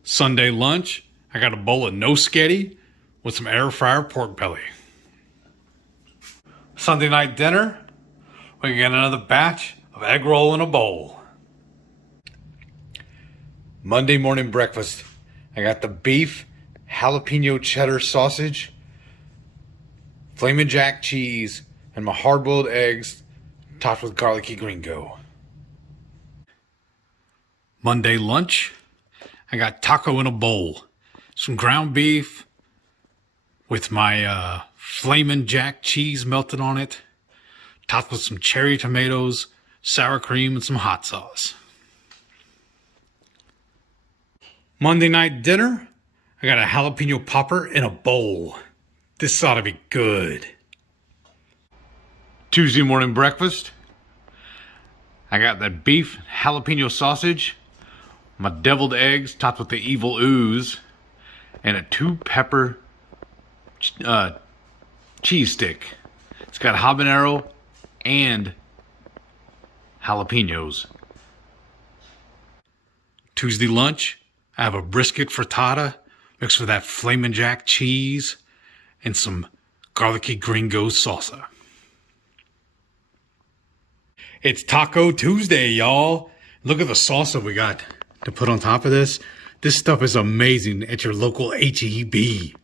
Sunday lunch. I got a bowl of no sketty with some air fryer pork belly. Sunday night dinner, we got another batch of egg roll in a bowl. Monday morning breakfast, I got the beef, jalapeno cheddar sausage, Flamin Jack cheese, and my hard-boiled eggs topped with garlicky gringo. Monday lunch, I got taco in a bowl, some ground beef, with my Flamin Jack cheese melted on it, topped with some cherry tomatoes, sour cream, and some hot sauce. Monday night dinner, I got a jalapeno popper in a bowl. This ought to be good. Tuesday morning breakfast, I got that beef jalapeno sausage, my deviled eggs topped with the evil ooze, and a 2-pepper cheese stick. It's got habanero and jalapenos. Tuesday lunch, I have a brisket frittata mixed with that Flamin Jack cheese and some garlicky gringo salsa. It's Taco Tuesday, y'all. Look at the salsa we got to put on top of this. This stuff is amazing at your local H-E-B.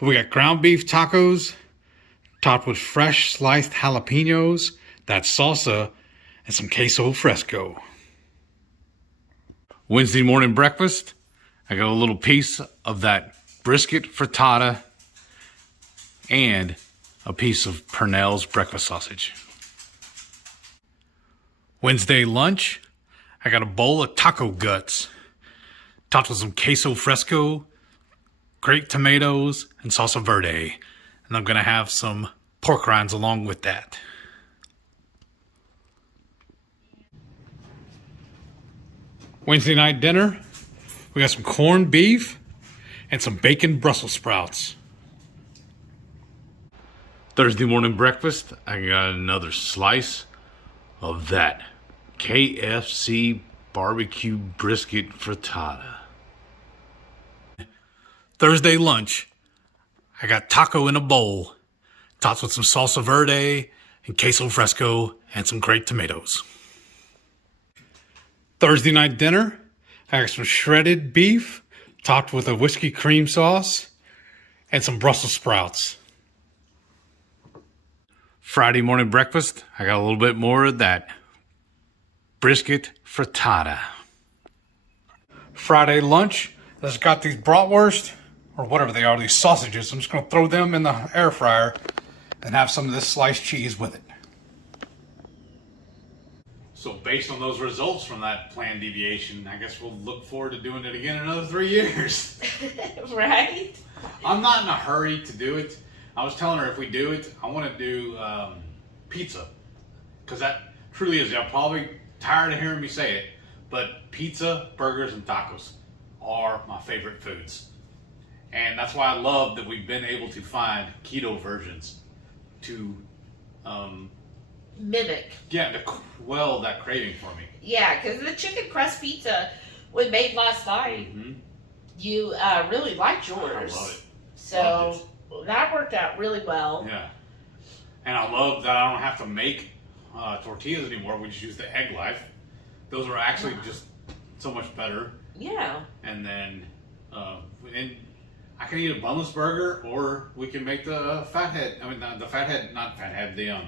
We got ground beef tacos topped with fresh sliced jalapenos, that salsa, and some queso fresco. Wednesday morning breakfast, I got a little piece of that brisket frittata and a piece of Pernell's breakfast sausage. Wednesday lunch, I got a bowl of taco guts topped with some queso fresco, grape tomatoes, and salsa verde. And And I'm going to have some pork rinds along with that. Wednesday night dinner, we got some corned beef and some bacon Brussels sprouts. Thursday morning breakfast, I got another slice of that KFC barbecue brisket frittata. Thursday lunch, I got taco in a bowl, topped with some salsa verde and queso fresco and some great tomatoes. Thursday night dinner, I got some shredded beef, topped with a whiskey cream sauce and some Brussels sprouts. Friday morning breakfast, I got a little bit more of that brisket frittata. Friday lunch, I just got these bratwurst, or whatever they are, these sausages. I'm just going to throw them in the air fryer and have some of this sliced cheese with it. So based on those results from that planned deviation, I guess we'll look forward to doing it again in another 3 years. Right? I'm not in a hurry to do it. I was telling her if we do it, I want to do pizza. Because that truly is, y'all probably tired of hearing me say it, but pizza, burgers, and tacos are my favorite foods. And that's why I love that we've been able to find keto versions to Mimic. yeah, to quell that craving for me. Yeah, because the chicken crust pizza we made last night, you really liked yours. I love it. So Loved that worked out really well. Yeah. And I love that I don't have to make tortillas anymore. We just use the Egg Life. Those are actually just so much better. Yeah. And then and I can eat a bunless burger, or we can make the fathead. I mean, the fathead, not fathead. The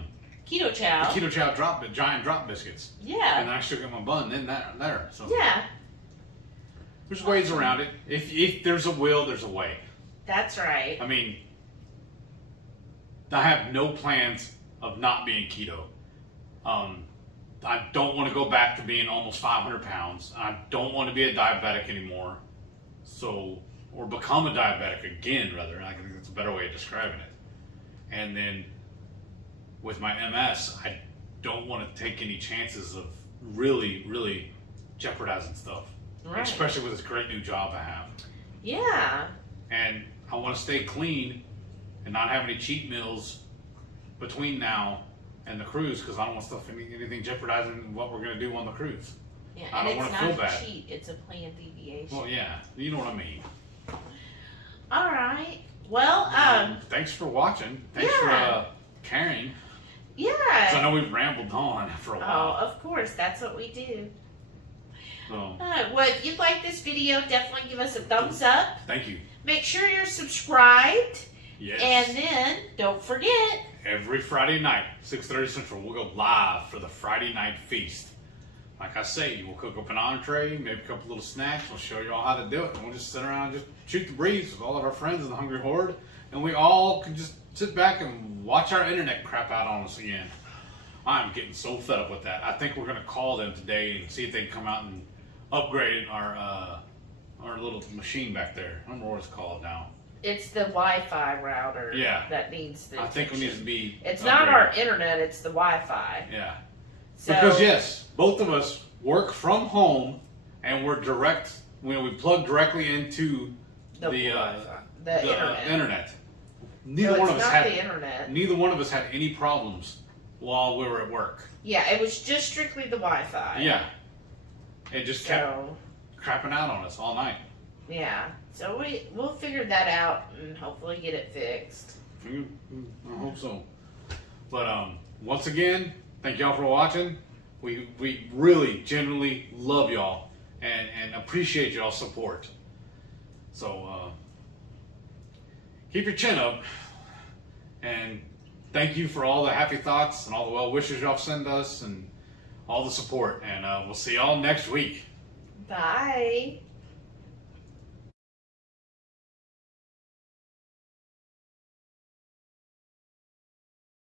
Keto chow. keto chow giant drop biscuits. Yeah. And then I still get my bun in there. So Yeah. there's ways around it. If there's a will, there's a way. That's right. I mean, I have no plans of not being keto. I don't want to go back to being almost 500 pounds. I don't want to be a diabetic anymore. So, or become a diabetic again, rather. I think that's a better way of describing it. And then with my MS, I don't want to take any chances of really jeopardizing stuff. Right. Especially with this great new job I have. Yeah. And I want to stay clean and not have any cheat meals between now and the cruise, because I don't want anything jeopardizing what we're going to do on the cruise. Yeah. I And don't it's want to not feel a bad. cheat, it's a planned deviation. Well, yeah, you know what I mean. All right. Well, Thanks for watching. Thanks Yeah. for caring. yeah. 'Cause I know we've rambled on for a Oh, while. of course. That's what we do. So, Well, if you like this video, definitely give us a thumbs up. thank you. Make sure you're subscribed. Yes. And then, don't forget. Every Friday night, 6:30 Central, we'll go live for the Friday night feast. Like I say, we'll cook up an entree, maybe a couple little snacks. We'll show you all how to do it. And we'll just sit around and just shoot the breeze with all of our friends in the Hungry Horde. And we all can just sit back and watch our internet crap out on us again. I'm getting so fed up with that. I think we're going to call them today and see if they can come out and upgrade our little machine back there. I don't know what it's called now. It's the Wi-Fi router. Yeah. That needs the I think it attention. needs to be It's not our upgraded. internet, it's the Wi-Fi. Yeah. So, Because yes, both of us work from home, and we're we plug directly into the the internet. internet. No, Neither one it's of us not had the internet. neither one of us had any problems while we were at work. Yeah, it was just strictly the Wi-Fi. Yeah. It just kept So, crapping out on us all night. yeah. So we'll figure that out and hopefully get it fixed. I hope so. But once again, thank y'all for watching. We really genuinely love y'all and appreciate y'all's support. So keep your chin up, and thank you for all the happy thoughts and all the well wishes y'all send us and all the support. And we'll see y'all next week. Bye.